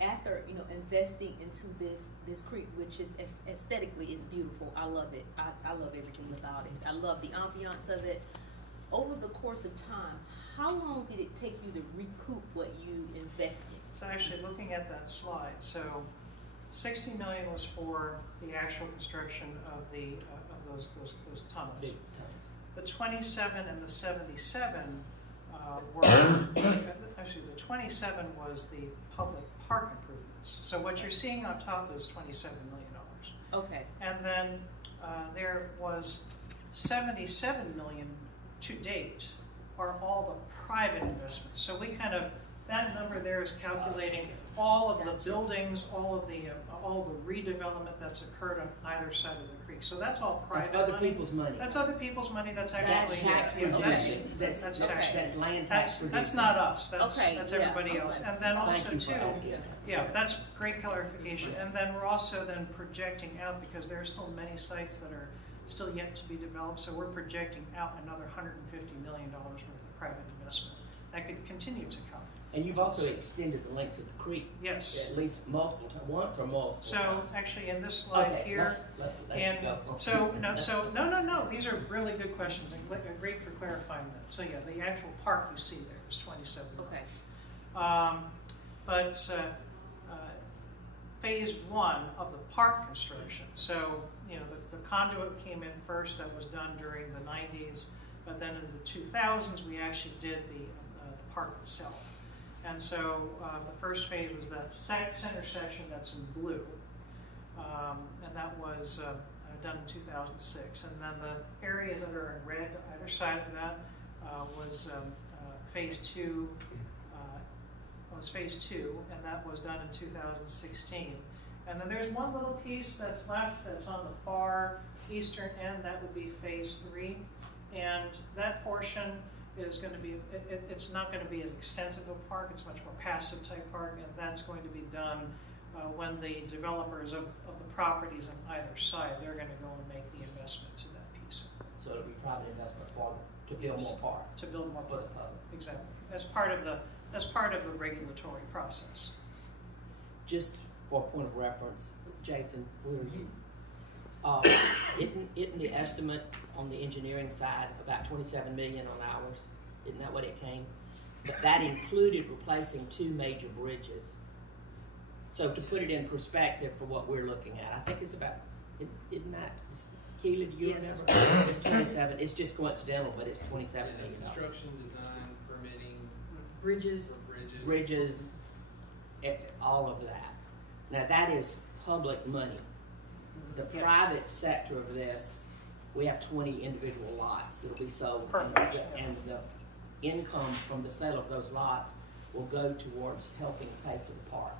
after, investing into this creek, which is aesthetically is beautiful. I love it. I love everything about it. I love the ambiance of it. Over the course of time, how long did it take you to recoup what you invested? So actually, looking at that slide, so 60 million was for the actual construction of the of those tunnels. Big times. The 27 and the 77 were actually the 27 was the public park improvements. So what you're seeing on top is $27 million. Okay. And then there was 77 million to date are all the private investments. So we kind of, that number there is calculating all of the buildings, all the redevelopment that's occurred on either side of the creek. So that's all private That's other money. people's money. That's other people's money. That's actually tax protection. that's tax. That's land tax That's protection. not us. That's Okay, that's yeah, everybody I was else. like, And then also Thank you for too, asking. yeah, that's great clarification. And then we're also then projecting out, because there are still many sites that are still yet to be developed. So we're projecting out another $150 million worth of private investment that could continue to come. And you've also extended the length of the creek. Yes. At least multiple times, once or multiple So times. actually, in this slide Okay, here, let's let and you go. no. These are really good questions and great for clarifying that. So yeah, the actual park you see there is 27 million. Okay. But phase 1 of the park construction. So the conduit came in first. That was done during the 90s, but then in the 2000s we actually did the park itself. And so the first phase was that center section that's in blue, and that was done in 2006. And then the areas that are in red, either side of that, was phase 2. Was phase 2, and that was done in 2016. And then there's one little piece that's left that's on the far eastern end. That would be phase 3, and that portion is going to be, it's not going to be as extensive a park. It's much more passive type park, and that's going to be done when the developers of the properties on either side, they're going to go and make the investment to that piece. So it'll be private investment for to build more park. To build more For the park. public. Exactly. As part of the regulatory process. Just for a point of reference, Jason, where are you? Isn't the estimate on the engineering side about 27 million on ours? Isn't that what it came? But that included replacing 2 major bridges. So to put it in perspective for what we're looking at, I think it's about, isn't that, Keely, do you remember? It's 27, it's just coincidental, but it's 27 million. Construction, design, permitting, Bridges. Bridges, all of that. Now that is public money. The private sector of this, we have 20 individual lots that'll be sold. Perfect. And the income from the sale of those lots will go towards helping pay for the park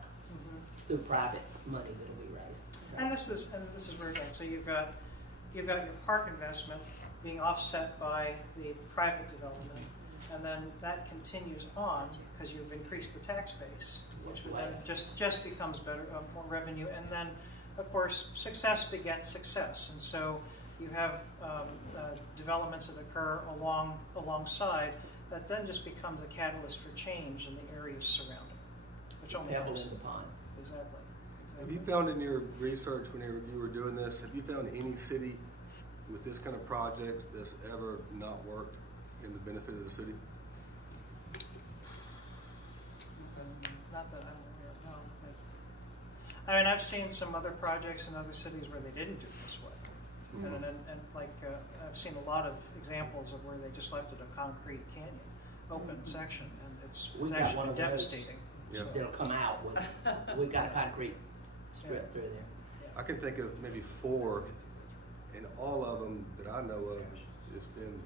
through private money that'll be raised. So. And this is very good. So you've got your park investment being offset by the private development, and then that continues on because you've increased the tax base, which then just becomes better, more revenue, and then of course success begets success, and so you have developments that occur alongside that then just becomes a catalyst for change in the areas surrounding, which only Pebble helps. in the pond. Exactly. Have you found in your research whenever you were doing this, have you found any city with this kind of project that's ever not worked in the benefit of the city? Not that I'm aware of, no. I mean, I've seen some other projects in other cities where they didn't do it this way. And like, I've seen a lot of examples of where they just left it a concrete canyon, open section, and it's actually devastating. So they'll come out with, we've got a concrete strip through there. I can think of maybe 4, and all of them that I know of, it's been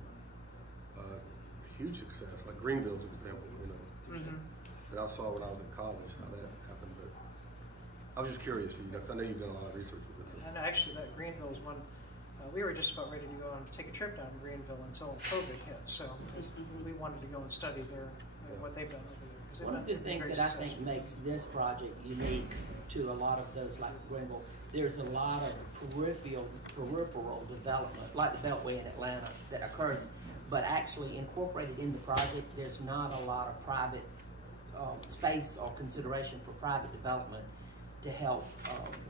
a huge success. Like Greenville's an example, you know, that I saw when I was in college, how that happened. But I was just curious, you know, 'cause I know you've done a lot of research with this. And actually, that Greenville is one. We were just about ready to go and take a trip down to Greenville until COVID hit, so we wanted to go and study what they've done over there. One of the things that I think makes this project unique to a lot of those like Greenville, there's a lot of peripheral development, like the Beltway in Atlanta, that occurs, but actually incorporated in the project, there's not a lot of private space or consideration for private development to help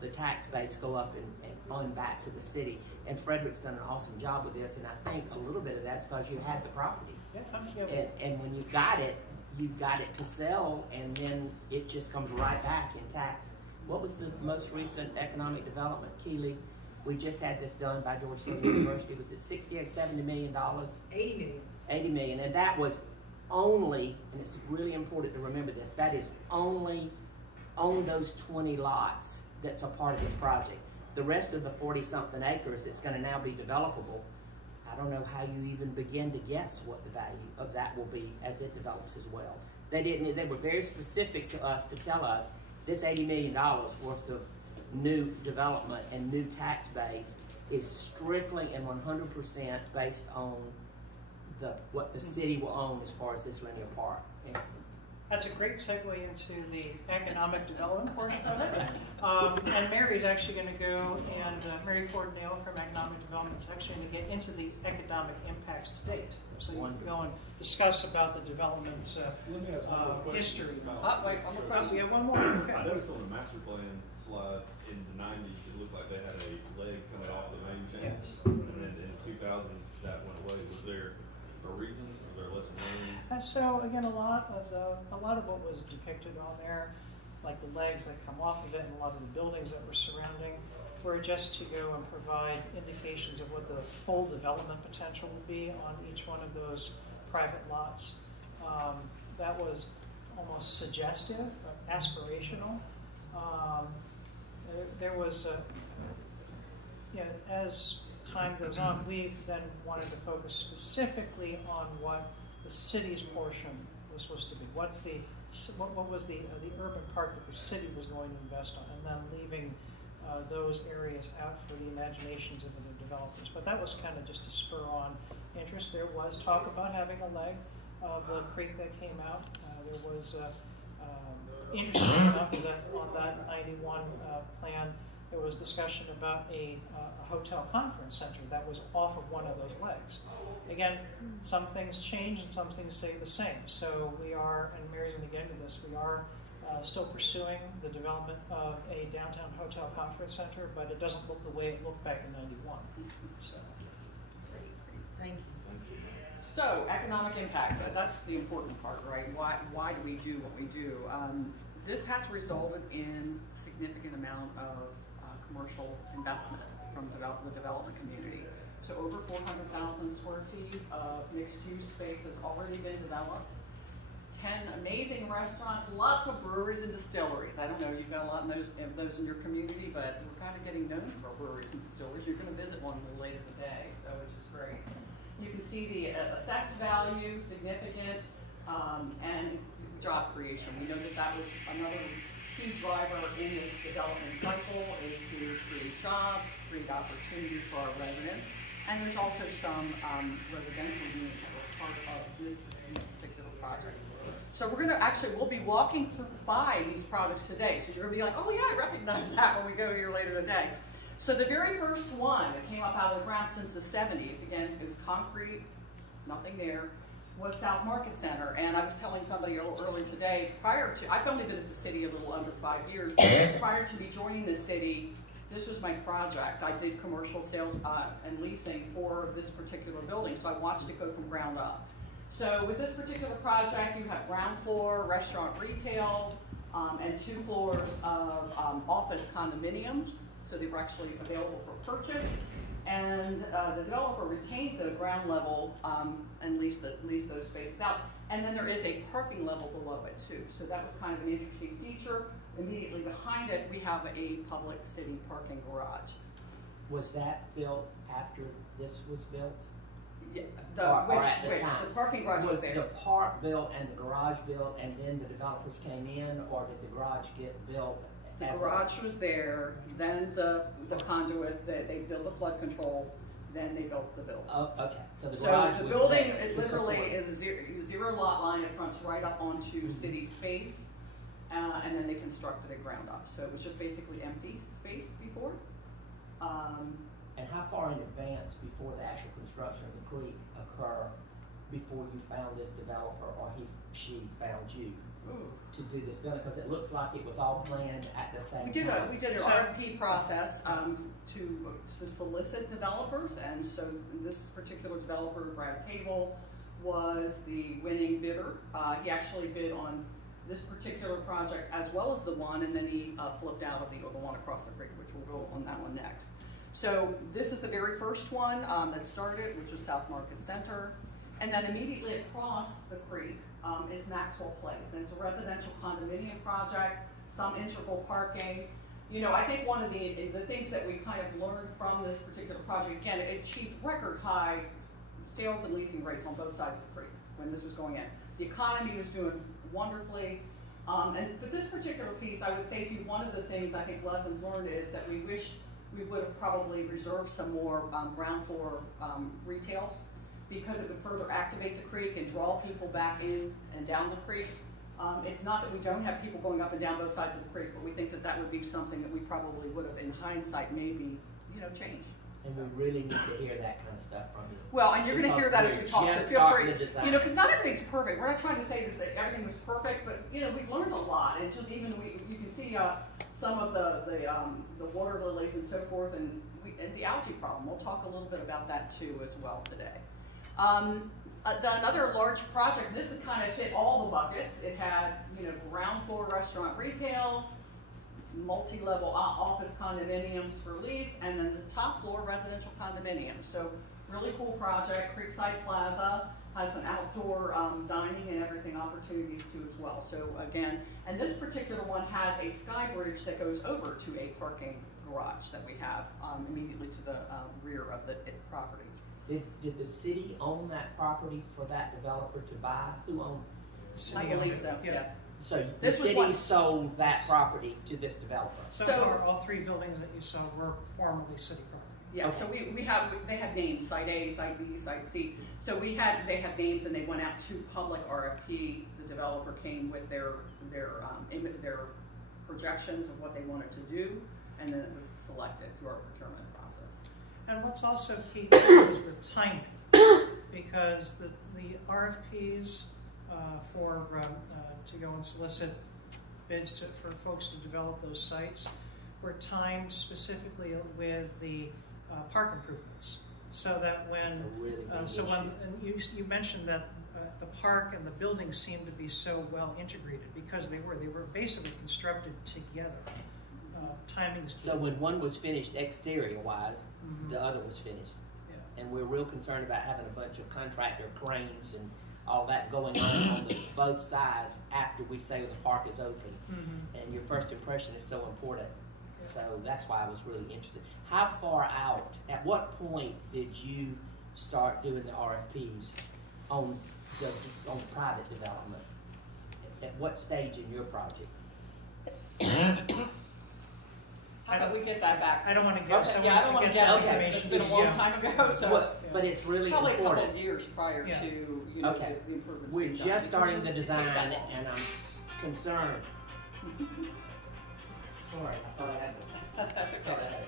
the tax base go up and fund back to the city. And Frederick's done an awesome job with this, and I think a little bit of that's because you had the property. And when you've got it to sell, and then it just comes right back in tax. What was the most recent economic development, Keeley? We just had this done by Georgetown University. Was it $68, $70 million? 80 million. 80 million, and that was only, and it's really important to remember this, that is only on those 20 lots that's a part of this project. The rest of the 40-something acres that's going to now be developable, I don't know how you even begin to guess what the value of that will be as it develops as well. They were very specific to us to tell us this $80 million worth of new development and new tax base is strictly and 100% based on what the city will own as far as this linear park. That's a great segue into the economic development portion of it. And Mary's actually going to go, and Mary Ford Nail from Economic Development is actually going to get into the economic impacts to date. So you can go and discuss about the development history. Wait, one more question. We have one more. Okay. I noticed on the master plan slide in the 90s, it looked like they had a leg coming off the main chain. Yes. And then in the 2000s, that went away. Was there a reason? Was there a lesson learned? And so again, a lot of what was depicted on there, like the legs that come off of it, and a lot of the buildings that were surrounding, were just to go and provide indications of what the full development potential would be on each one of those private lots. That was almost suggestive, aspirational. There was, as time goes on, we then wanted to focus specifically on what the city's portion was supposed to be. What was the urban part that the city was going to invest on, and then leaving those areas out for the imaginations of the developers. But that was kind of just to spur on interest. There was talk about having a leg of the creek that came out. There was, interestingly enough, on that 91 plan, there was discussion about a hotel conference center that was off of one of those legs. Again, some things change and some things stay the same. So we are, and Mary's going to get into this, we are still pursuing the development of a downtown hotel conference center, but it doesn't look the way it looked back in 91. So. Great. Thank you. So, economic impact, that's the important part, right? Why do we do what we do? This has resulted in significant amount of commercial investment from the development community. So over 400,000 square feet of mixed-use space has already been developed. 10 amazing restaurants, lots of breweries and distilleries. I don't know, you've got a lot of those in your community, but we're kind of getting known for breweries and distilleries. You're going to visit one a little later today, so which is great. You can see the assessed value, significant, and job creation. We know that was another key driver in this development cycle, is to create jobs, create opportunity for our residents. And there's also some residential units that were part of this particular project. So we'll be walking by these projects today. So you're gonna be like, oh yeah, I recognize that when we go here later today. So the very first one that came up out of the ground since the 70s, again, it was concrete, nothing there. was South Market Center. And I was telling somebody a little earlier today, I've only been at the city a little under 5 years. Prior to me joining the city, this was my project. I did commercial sales and leasing for this particular building, so I watched it go from ground up. So with this particular project, you have ground floor, restaurant, retail, and 2 floors of office condominiums. So they were actually available for purchase. And the developer retained the ground level and leased those spaces out. And then there is a parking level below it too. So that was kind of an interesting feature. Immediately behind it, we have a public city parking garage. Was that built after this was built? Yeah, the parking garage was there. Was the park built and the garage built and then the developers came in, or did the garage get built? The garage was there, then the conduit, they built the flood control, then they built the building. Oh, okay. So the garage so the was building, there it literally is a zero lot line. It fronts right up onto city space, and then they constructed it ground up. So it was just basically empty space before. And how far in advance before the actual construction of the creek occur before you found this developer or she found you to do this building? Because it looks like it was all planned at the same time. We did an RFP process to solicit developers, and so this particular developer, Brad Table, was the winning bidder. He actually bid on this particular project as well as the one, and then he flipped out of the one across the creek, which we'll go on that one next. So this is the very first one that started, which was South Market Center. And then immediately across the creek is Maxwell Place. And it's a residential condominium project, some integral parking. You know, I think one of the things that we kind of learned from this particular project, again, it achieved record high sales and leasing rates on both sides of the creek when this was going in. The economy was doing wonderfully. But this particular piece, I would say to you, one of the things I think lessons learned is that we wish we would have probably reserved some more ground floor retail, because it would further activate the creek and draw people back in and down the creek. It's not that we don't have people going up and down both sides of the creek, but we think that that would be something that we probably would have, in hindsight, maybe, changed. And we really need to hear that kind of stuff from you. Well, and you're going to hear that as we talk, so feel free. Because not everything's perfect. We're not trying to say that everything was perfect, but we've learned a lot. And just even you can see some of the water lilies and so forth, and the algae problem. We'll talk a little bit about that too as well today. Another large project. This has kind of hit all the buckets. It had ground floor restaurant, retail, multi-level office condominiums for lease, and then the top floor residential condominiums. So really cool project. Creekside Plaza has some outdoor dining and everything opportunities too as well. So again, and this particular one has a sky bridge that goes over to a parking garage that we have immediately to the rear of the property. Did the city own that property for that developer to buy? Who owned it? I believe so, yes. So the city sold that property to this developer? So far, all 3 buildings that you saw were formerly city property. Yeah, so they have names, Site A, Site B, Site C. So they had names, and they went out to public RFP. The developer came with their projections of what they wanted to do, and then it was selected through our procurement process. And what's also key is the timing, because the RFPs to go and solicit bids for folks to develop those sites were timed specifically with the park improvements, so that when you mentioned that the park and the building seemed to be so well integrated, because they were basically constructed together. Timing's key. So when one was finished exterior wise, the other was finished. Yeah. And we're real concerned about having a bunch of contractor cranes and all that going on both sides after we say the park is open. And your first impression is so important. Yeah. So that's why I was really interested. How far out, at what point did you start doing the RFPs on private development? At what stage in your project? How about we get that back? I don't want to guess. Okay. I don't want to guess. Information. It's been a long time ago, so but it's really probably important. A couple of years prior to the improvements. We're just starting the design, and I'm concerned. Sorry, I thought I had it. That's okay.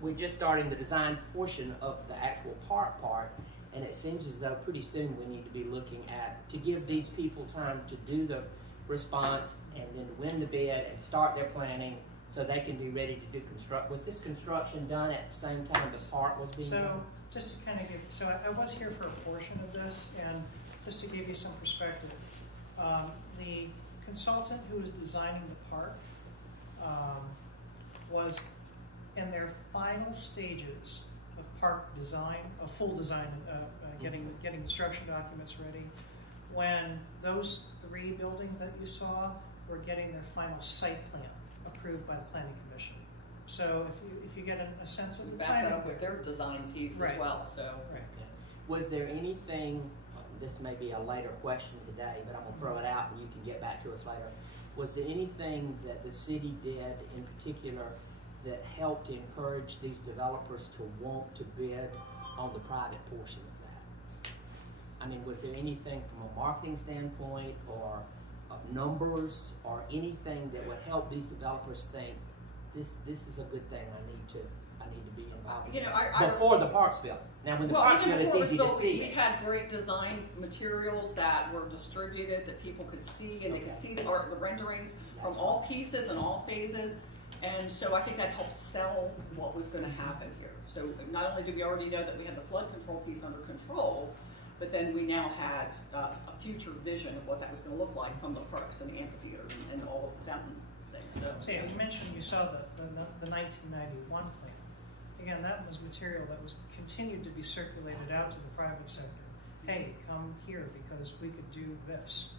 We're just starting the design portion of the actual park part, And it seems as though pretty soon we need to be looking at, to give these people time to do the response and then win the bid and start their planning so they can be ready to do construct. Was this construction done at the same time the park was being done? So just to kind of give, so I was here for a portion of this, and just to give you some perspective, the consultant who was designing the park was in their final stages of park design, of full design, getting construction documents ready, when those 3 buildings that you saw were getting their final site plan approved by the planning commission. So if you get a sense of the back timing, that up with their design piece Right. as well. So right. Was there anything, this may be a later question today, but I'm going to throw it out and you can get back to us later. Was there anything that the city did in particular that helped encourage these developers to want to bid on the private portion of that? I mean, was there anything from a marketing standpoint or of numbers or anything that would help these developers think this is a good thing, I need to be involved in before the park's built? Now when the park's built, it's easy to see. We had great design materials that were distributed that people could see, and they could see the renderings from all pieces and all phases. And so I think that helped sell what was going to happen here. So not only did we already know that we had the flood control piece under control, but then we now had a future vision of what that was going to look like from the parks and the amphitheater and all of the fountain things. So yeah, you mentioned you saw the 1991 plan. Again, that was material that was continued to be circulated out to the private sector. Hey, come here because we could do this.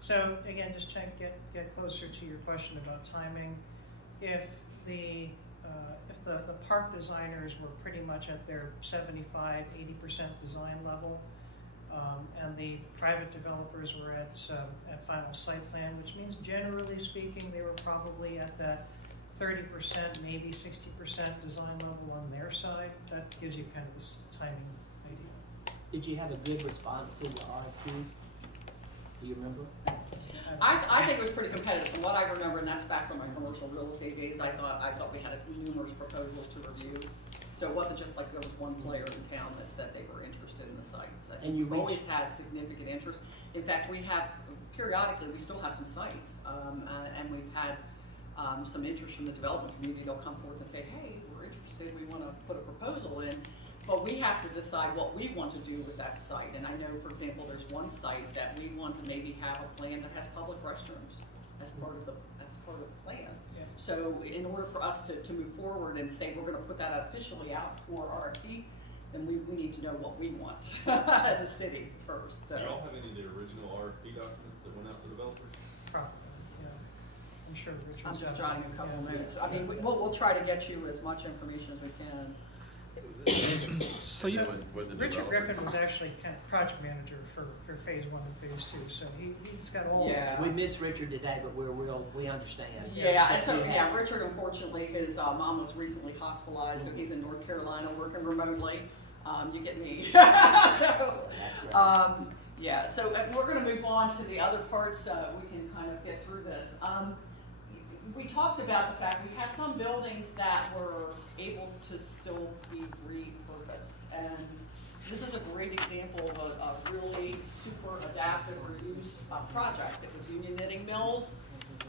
So again, just trying to get closer to your question about timing. If the park designers were pretty much at their 75–80% design level, and the private developers were at final site plan, which means generally speaking they were probably at that 30%, maybe 60% design level on their side. That gives you kind of this timing idea. Did you have a good response to the RFQ? Do you remember? I think it was pretty competitive from what I remember, and that's back from my commercial real estate days. I thought we had numerous proposals to review. So it wasn't just like there was one player in town that said they were interested in the sites. And you've always had significant interest. In fact, we have, periodically, we still have some sites, and we've had some interest from the development community. They'll come forth and say, hey, we're interested, we want to put a proposal in. But we have to decide what we want to do with that site. And I know, for example, there's one site that we want to maybe have a plan that has public restrooms as part of the plan. Yeah. So in order for us to move forward and say we're going to put that officially out for RFP, then we need to know what we want as a city first. Do y'all have any of the original RFP documents that went out to developers? Probably, yeah. I'm sure Richard's I'm just got jotting a couple yeah. notes. I mean, we'll try to get you as much information as we can. So Richard Griffin was actually kind of project manager for phase 1 and phase 2, so he's got all this. We miss Richard today, but we understand. Yeah, and so Richard, unfortunately, his mom was recently hospitalized, so he's in North Carolina working remotely. You get me. So we're going to move on to the other parts. We can kind of get through this. We talked about the fact we had some buildings that were able to still be repurposed, and this is a great example of a really super adaptive reuse project. It was Union Knitting Mills.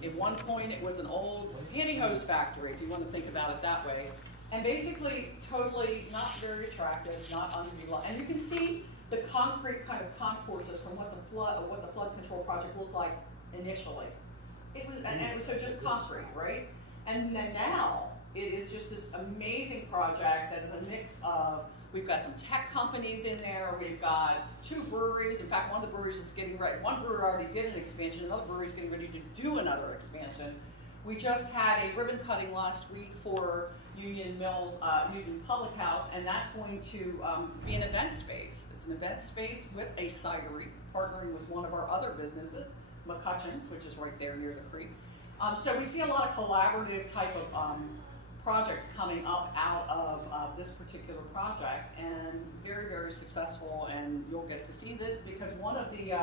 At one point, it was an old pantyhose factory, if you want to think about it that way, and basically totally not very attractive, not underutilized. And you can see the concrete kind of concourses from what the flood control project looked like initially. It was, and it was so just concrete, right? And then now it is just this amazing project that is a mix of, we've got some tech companies in there, we've got 2 breweries. In fact, one of the breweries is getting ready. One brewery already did an expansion, another brewery is getting ready to do another expansion. We just had a ribbon cutting last week for Union Mills, Union Public House, and that's going to be an event space. It's an event space with a cidery, partnering with one of our other businesses, McCutcheon's, which is right there near the creek. So we see a lot of collaborative type of projects coming up out of this particular project, and very, very successful, and you'll get to see this because one of the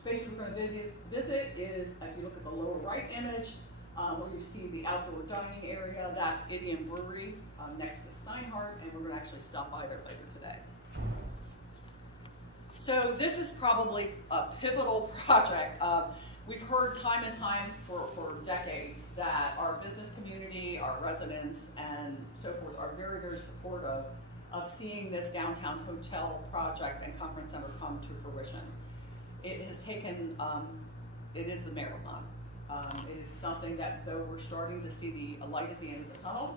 spaces we're going to visit is, if you look at the lower right image, where you see the outdoor dining area, that's Idiom Brewery next to Steinhardt, and we're going to actually stop by there later today. So this is probably a pivotal project. We've heard time and time for decades that our business community, our residents, and so forth are very, very supportive of seeing this downtown hotel project and conference center come to fruition. It has taken, it is the marathon. It is something that, though we're starting to see the light at the end of the tunnel,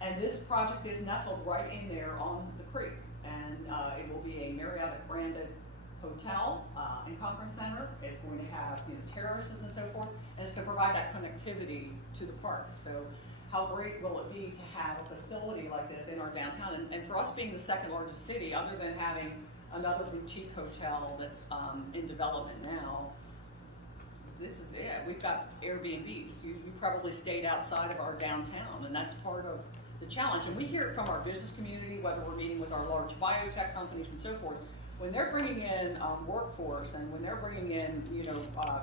and this project is nestled right in there on the creek, and it will be a Marriott branded hotel and conference center. It's going to have terraces and so forth, and it's going to provide that connectivity to the park. So how great will it be to have a facility like this in our downtown? And for us being the second largest city, other than having another boutique hotel that's in development now, this is it. We've got Airbnbs. You probably stayed outside of our downtown, and that's part of the challenge. And we hear it from our business community, whether we're meeting with our large biotech companies and so forth. When they're bringing in workforce, and when they're bringing in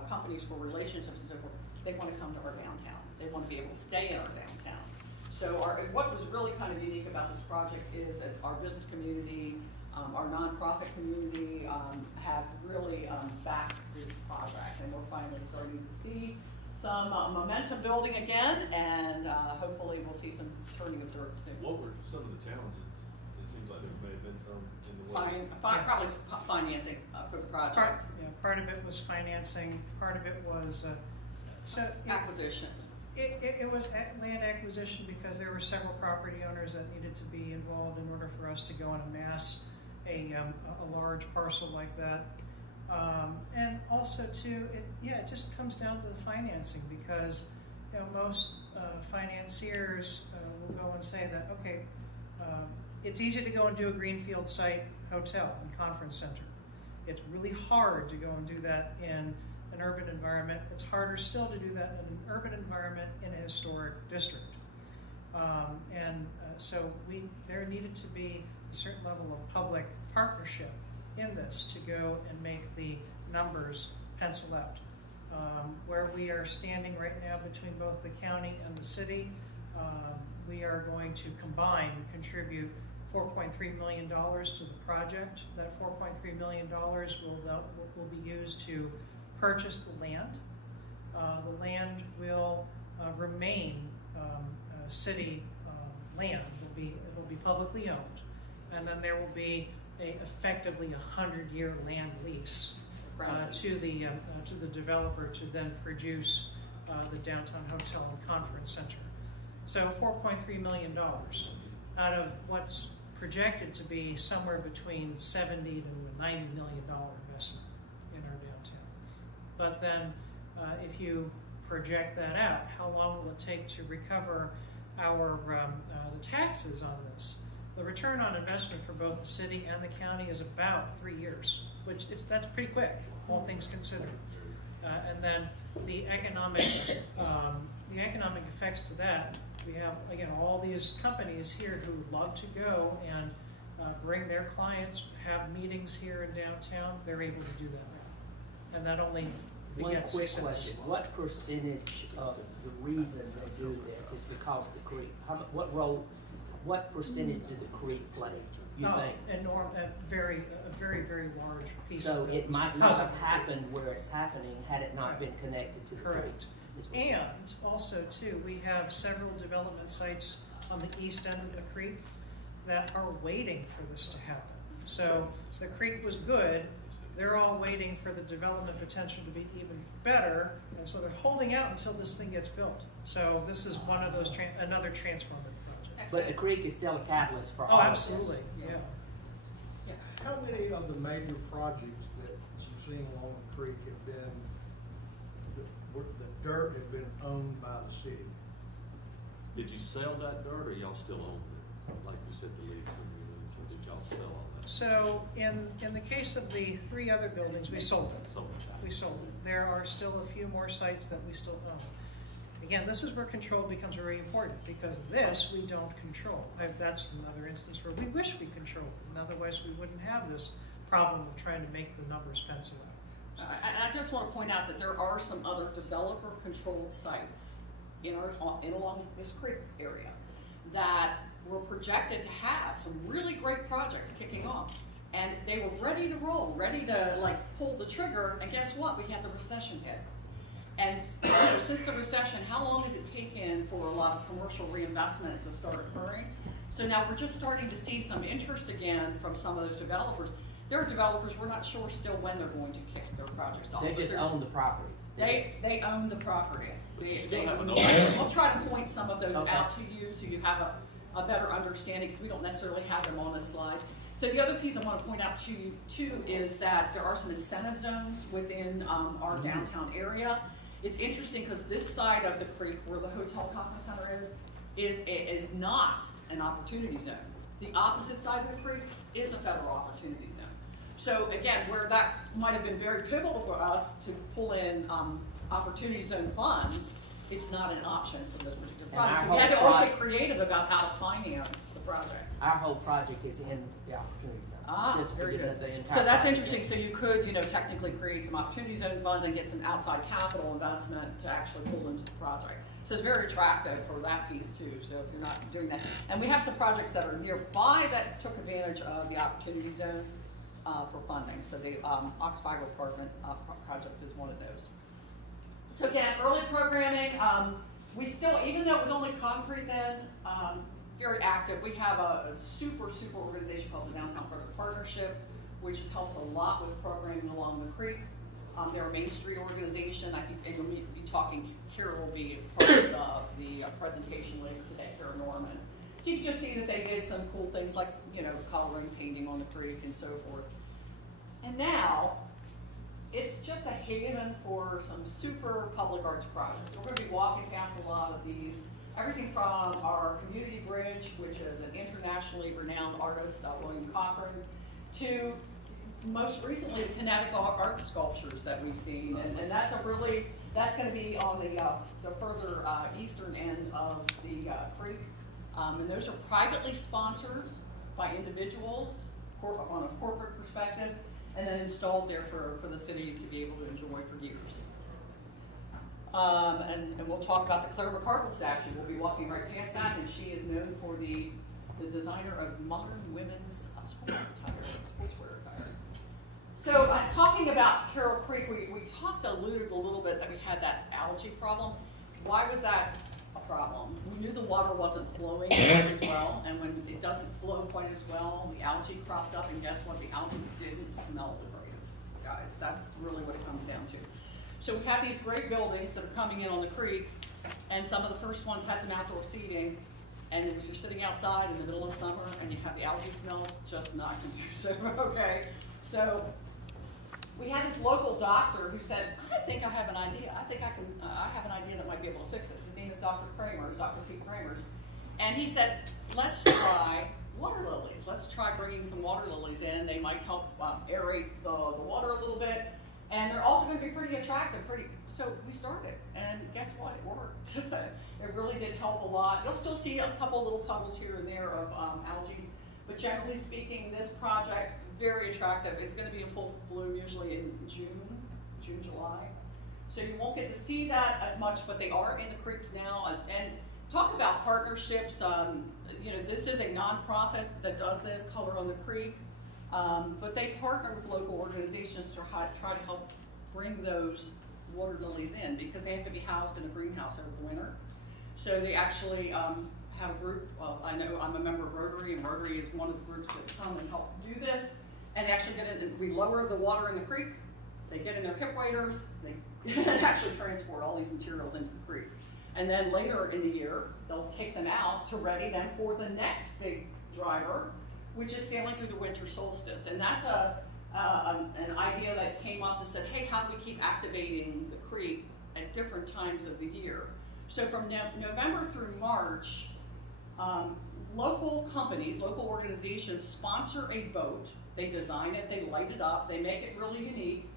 companies for relationships and so forth, they want to come to our downtown. They want to be able to stay in our downtown. So what was really kind of unique about this project is that our business community, our nonprofit community have really backed this project, and we're finally starting to see some momentum building again, and hopefully we'll see some turning of dirt soon. What were some of the challenges? It seems like there may have been some in the way. Probably financing for the project. Part of it was financing, part of it was acquisition. It was land acquisition because there were several property owners that needed to be involved in order for us to go and amass a large parcel like that. And also too, it just comes down to the financing, because most financiers will go and say that, okay, it's easy to go and do a greenfield site hotel and conference center. It's really hard to go and do that in an urban environment. It's harder still to do that in an urban environment in a historic district. So there needed to be a certain level of public partnership in this to go and make the numbers pencil out. Where we are standing right now between both the county and the city, we are going to contribute $4.3 million to the project. That $4.3 million will be used to purchase the land. The land will remain city land. It will be publicly owned, and then there will be effectively a 100-year land lease to the developer to then produce the downtown hotel and conference center. So $4.3 million out of what's projected to be somewhere between $70 to $90 million investment in our downtown. But then if you project that out, how long will it take to recover our the taxes on this? The return on investment for both the city and the county is about 3 years, that's pretty quick, all things considered. And then the economic effects to that, we have, again, all these companies here who love to go and bring their clients, have meetings here in downtown. They're able to do that now. And that only begets One quick success. question. What percentage of the reason they do this is because of the creek? What percentage did the creek play, you think? A very, very large piece So of it. it might not have happened where it's happening had it not been connected to the creek. Correct. And also, too, we have several development sites on the east end of the creek that are waiting for this to happen. So the creek was good. They're all waiting for the development potential to be even better, and so they're holding out until this thing gets built. So this is one of those another transformative project. But the creek is still a catalyst for all absolutely, of this. yeah. How many of the major projects that you've seen along the creek have been, the dirt has been owned by the city? Did you sell that dirt, or y'all still own it? Like you said, the lease, or did y'all sell all that? So in the case of the 3 other buildings, we sold them. We sold them. There are still a few more sites that we still own. Again, this is where control becomes very important, because this we don't control. That's another instance where we wish we controlled it, and otherwise we wouldn't have this problem of trying to make the numbers pencil out. I just want to point out that there are some other developer-controlled sites in along this creek area that were projected to have some really great projects kicking off. And they were ready to roll, ready to like pull the trigger, and guess what? We had the recession hit. And since the recession, how long has it taken for a lot of commercial reinvestment to start occurring? So now we're just starting to see some interest again from some of those developers. There are developers, we're not sure still when they're going to kick their projects off. They just own the property. They own the property. We'll try to point some of those out to you so you have a better understanding, because we don't necessarily have them on this slide. So the other piece I want to point out to you too is that there are some incentive zones within our downtown area. It's interesting because this side of the creek where the hotel conference center is not an opportunity zone. The opposite side of the creek is a federal opportunity zone. So again, where that might have been very pivotal for us to pull in opportunity zone funds, it's not an option for this particular project. So we had to always get creative about how to finance the project. Our whole project is in the opportunity zone. Ah, very good. So that's interesting. So you could, technically create some opportunity zone funds and get some outside capital investment to actually pull into the project. So it's very attractive for that piece too. So if you're not doing that, and we have some projects that are nearby that took advantage of the opportunity zone for funding. So the Oxford Apartment project is one of those. So again, early programming, we still, even though it was only concrete then, very active. We have a super organization called the Downtown Frederick Partnership, which has helped a lot with programming along the creek. They're a Main Street organization. I think you'll be talking, Carroll will be part of the presentation later today, Carroll Norman. So you can just see that they did some cool things like, coloring, painting on the creek and so forth. And now, it's just a haven for some super public arts projects. We're going to be walking past a lot of these. Everything from our community bridge, which is an internationally renowned artist, William Cochran, to most recently the kinetic art sculptures that we've seen. And that's going to be on the further eastern end of the creek. And those are privately sponsored by individuals on a corporate perspective, and then installed there for the city to be able to enjoy for years. And we'll talk about the Claire McCardle statue. We'll be walking right past that, and she is known for the designer of modern women's sportswear attire. So talking about Carroll Creek, we alluded a little bit that we had that algae problem. Why was that a problem? We knew the water wasn't flowing quite as well, and when it doesn't flow quite as well, the algae cropped up, and guess what? The algae didn't smell the greatest, guys. That's really what it comes down to. So we have these great buildings that are coming in on the creek, and some of the first ones had some outdoor seating, and if you're sitting outside in the middle of summer and you have the algae smell, it's just not conducive, okay? So we had this local doctor who said, I think I have an idea. I think I have an idea that might be able to fix this. His name is Dr. Pete Kramers. And he said, let's try water lilies. Let's try bringing some water lilies in. They might help aerate the water a little bit. And they're also going to be pretty attractive. So we started, and guess what? It worked. It really did help a lot. You'll still see a couple little puddles here and there of algae, but generally speaking, this project, very attractive. It's going to be in full bloom usually in June, July. So you won't get to see that as much, but they are in the creeks now. And talk about partnerships. This is a nonprofit that does this, Color on the Creek. But they partner with local organizations to try to help bring those water lilies in, because they have to be housed in a greenhouse over the winter. So they actually have a group. I know I'm a member of Rotary, and Rotary is one of the groups that come and help do this. And they actually get in. We lower the water in the creek. They get in their hip waders. They actually transport all these materials into the creek. And then later in the year, they'll take them out to ready them for the next big driver, which is sailing through the winter solstice. And that's an idea that came up and said, hey, how do we keep activating the creek at different times of the year? So from November through March, local companies, local organizations sponsor a boat. They design it, they light it up, they make it really unique,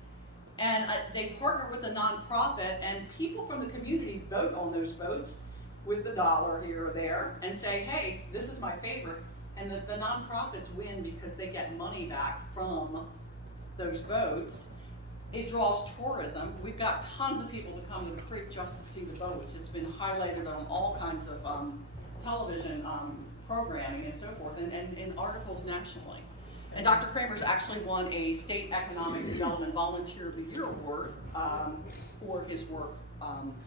and they partner with a nonprofit, and people from the community vote on those boats with the dollar here or there and say, hey, this is my favorite. And the nonprofits win because they get money back from those boats. It draws tourism. We've got tons of people that come to the creek just to see the boats. It's been highlighted on all kinds of television programming and so forth, and articles nationally. And Dr. Kramer's actually won a State Economic Development Volunteer of the Year Award for his work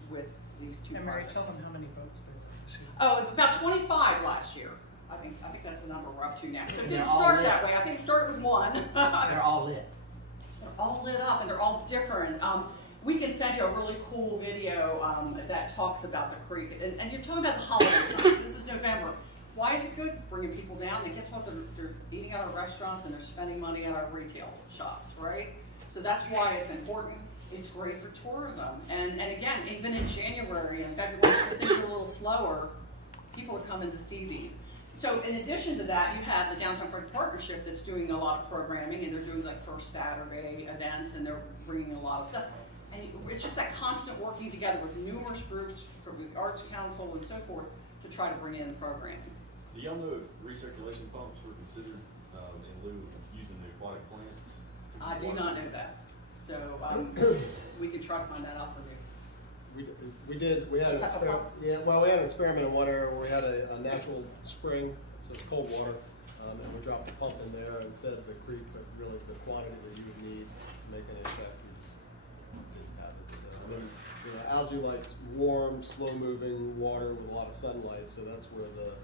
with these two And Mary, projects. tell them how many boats there were this year. Oh, it's about 25 last year. I think that's the number we're up to now. So it They're didn't all start lit. that way. I think it started with one. They're all lit. They're all lit up and they're all different. We can send you a really cool video that talks about the creek. And you're talking about the holidays. This is November. Why is it good? It's bringing people down. And guess what? They're eating at our restaurants and they're spending money at our retail shops, right? So that's why it's important. It's great for tourism. And again, even in January and February, things are a little slower. People are coming to see these. So in addition to that, you have the Downtown Frederick Partnership that's doing a lot of programming, and they're doing like First Saturday events, and they're bringing a lot of stuff. And it's just that constant working together with numerous groups, with the Arts Council and so forth, to try to bring in programming. Do y'all know if recirculation pumps were considered in lieu of using the aquatic plants? I do not know that. So we can try to find that out for you. We had an experiment. Yeah, well, we had an experiment in one area where we had a natural spring, so it's cold water, and we dropped a pump in there and fed the creek, but really the quantity that you would need to make an effect, we just didn't have it. So, I mean, algae likes warm, slow-moving water with a lot of sunlight, so that's where the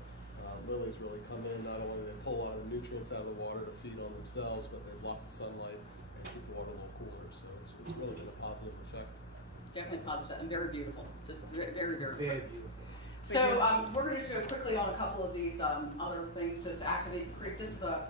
lilies really come in. Not only they pull a lot of the nutrients out of the water to feed on themselves, but they block the sunlight and keep the water a little cooler. So it's really been a positive effect. Definitely positive and very beautiful. Just very, very, very beautiful. So we're going to show quickly on a couple of these other things just to activate the creek. This is a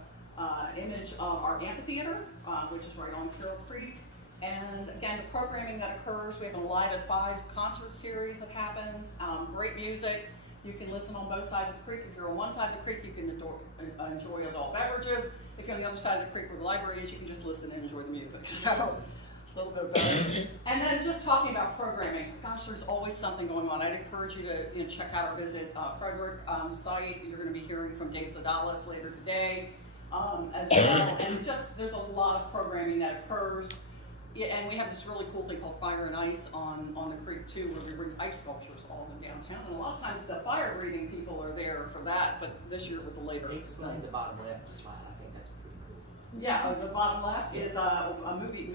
image of our amphitheater, which is right on Carroll Creek. And again, the programming that occurs, we have a Live at 5 concert series that happens, great music. You can listen on both sides of the creek. If you're on one side of the creek, you can enjoy adult beverages. If you're on the other side of the creek where the library is, you can just listen and enjoy the music. So a little bit of both. And then just talking about programming, gosh, there's always something going on. I'd encourage you to check out our Visit Frederick site. You're going to be hearing from Dave Zadalis later today as well. And just there's a lot of programming that occurs. Yeah, and we have this really cool thing called Fire and Ice on the creek too, where we bring ice sculptures all in downtown. And a lot of times the fire breathing people are there for that, but this year it was a later. Explain the bottom left slide. I think that's pretty cool. Yeah, the bottom left is a movie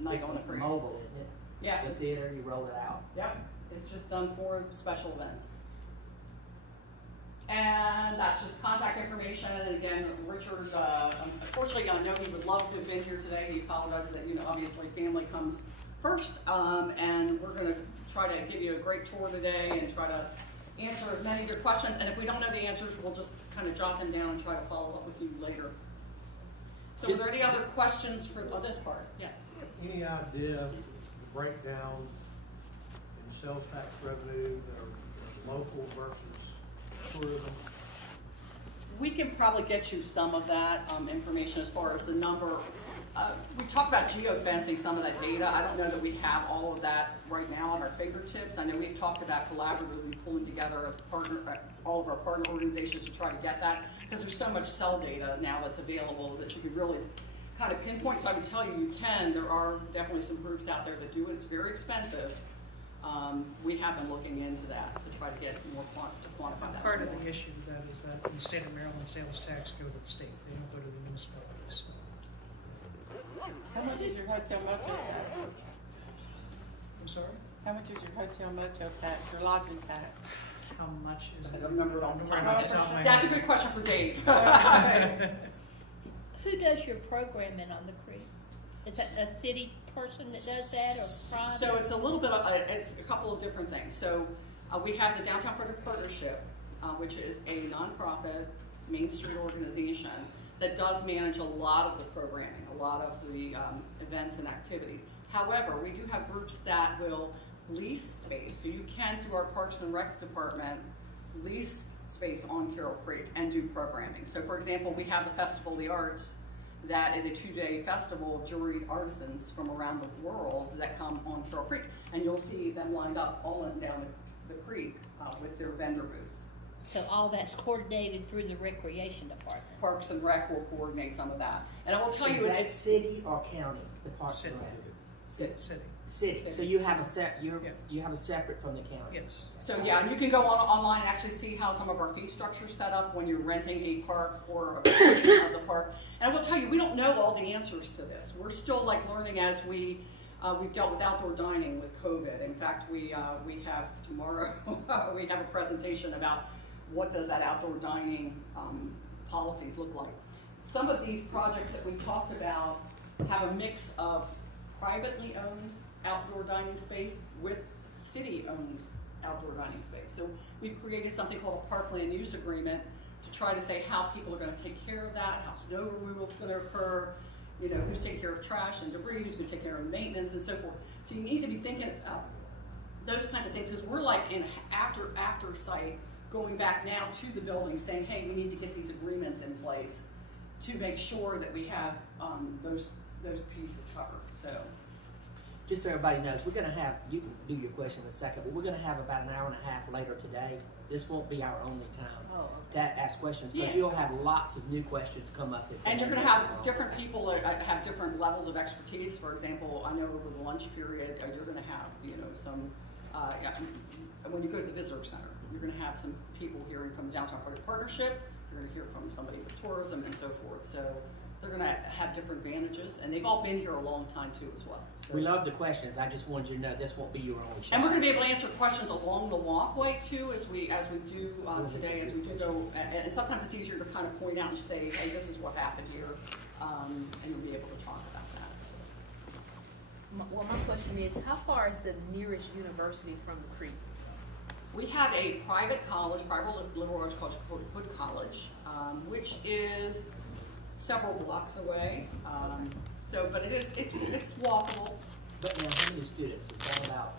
night on the creek. Mobile, isn't it? Yeah. The theater, you roll it out. Yep. It's just done for special events. And that's just contact information. And again, Richard, unfortunately, I know he would love to have been here today. He apologizes that, obviously family comes first. And we're going to try to give you a great tour today and try to answer as many of your questions. And if we don't know the answers, we'll just kind of jot them down and try to follow up with you later. So are there any other questions for this part? Yeah. Any idea of the breakdown in sales tax revenue that are local versus tourism? We can probably get you some of that information as far as the number. We talked about geofencing some of that data. I don't know that we have all of that right now at our fingertips. I know we've talked about collaboratively pulling together as partner, all of our partner organizations to try to get that, because there's so much cell data now that's available that you could really kind of pinpoint. So I would tell you, you can. There are definitely some groups out there that do it. It's very expensive. We have been looking into that to try to get more to quantify that. Part of the issue with that is that in the state of Maryland, sales tax go to the state. They don't go to the municipalities. How much is your hotel motel tax? I'm sorry? How much is your hotel motel tax, your lodging tax? How much is it? I don't remember it off the top Right of my head. That's a good question for Dave. Who does your programming on the creek? Is that a city person that does that or private? So it's a little bit of, it's a couple of different things. So we have the Downtown Frederick Partnership, which is a nonprofit Main Street organization that does manage a lot of the programming, a lot of the events and activities. However, we do have groups that will lease space. So you can, through our Parks and Rec department, lease space on Carroll Creek and do programming. So for example, we have the Festival of the Arts that is a 2-day festival of jewelry artisans from around the world that come on Carroll Creek. And you'll see them lined up all in down the creek with their vendor booths. So all that's coordinated through the recreation department. Parks and Rec will coordinate some of that. And I will tell is you, that it's city or county? The park City. City. City. City. So you have a you have a separate from the county. Yes. So yeah, and you can go online and actually see how some of our fee structure's set up when you're renting a park or a portion of the park. And I will tell you, we don't know all the answers to this. We're still like learning as we've dealt with outdoor dining with COVID. In fact, we have tomorrow we have a presentation about what does that outdoor dining policies look like. Some of these projects that we talked about have a mix of privately owned outdoor dining space with city-owned outdoor dining space. So we've created something called a parkland use agreement to try to say how people are going to take care of that, how snow removal is going to occur, you know, who's taking care of trash and debris, who's going to take care of maintenance and so forth. So you need to be thinking about those kinds of things, because we're like in after site going back now to the building saying, hey, we need to get these agreements in place to make sure that we have those pieces covered. So. Just so everybody knows, we're going to have, you can do your question in a second, but we're going to have about an hour and a half later today. This won't be our only time to ask questions, because you'll have lots of new questions come up. And you're going to have different people have different levels of expertise. For example, I know over the lunch period, you're going to have, you know, some, when you go to the visitor center, you're going to have some people hearing from the Downtown Project Partnership, you're going to hear from somebody with tourism and so forth. So they're going to have different advantages, and they've all been here a long time too as well. So. We love the questions. I just wanted you to know this won't be your only shot. And we're going to be able to answer questions along the walkway too, as we do today, as we do go. And sometimes it's easier to kind of point out and say, hey, this is what happened here, and you'll be able to talk about that. So. Well, my question is, how far is the nearest university from the creek? We have a private college, private liberal arts college called Hood College, which is several blocks away. But it's walkable. But now, how many students? Is that about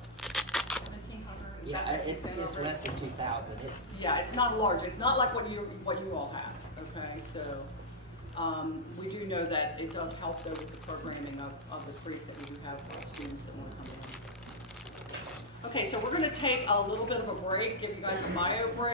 1,700? Yeah, it's less than 2,000. It's not large. It's not like what you all have. Okay, so we do know that it does help though with the programming of the creek, that we do have students that want to come in. Okay, so we're going to take a little bit of a break, give you guys a bio break.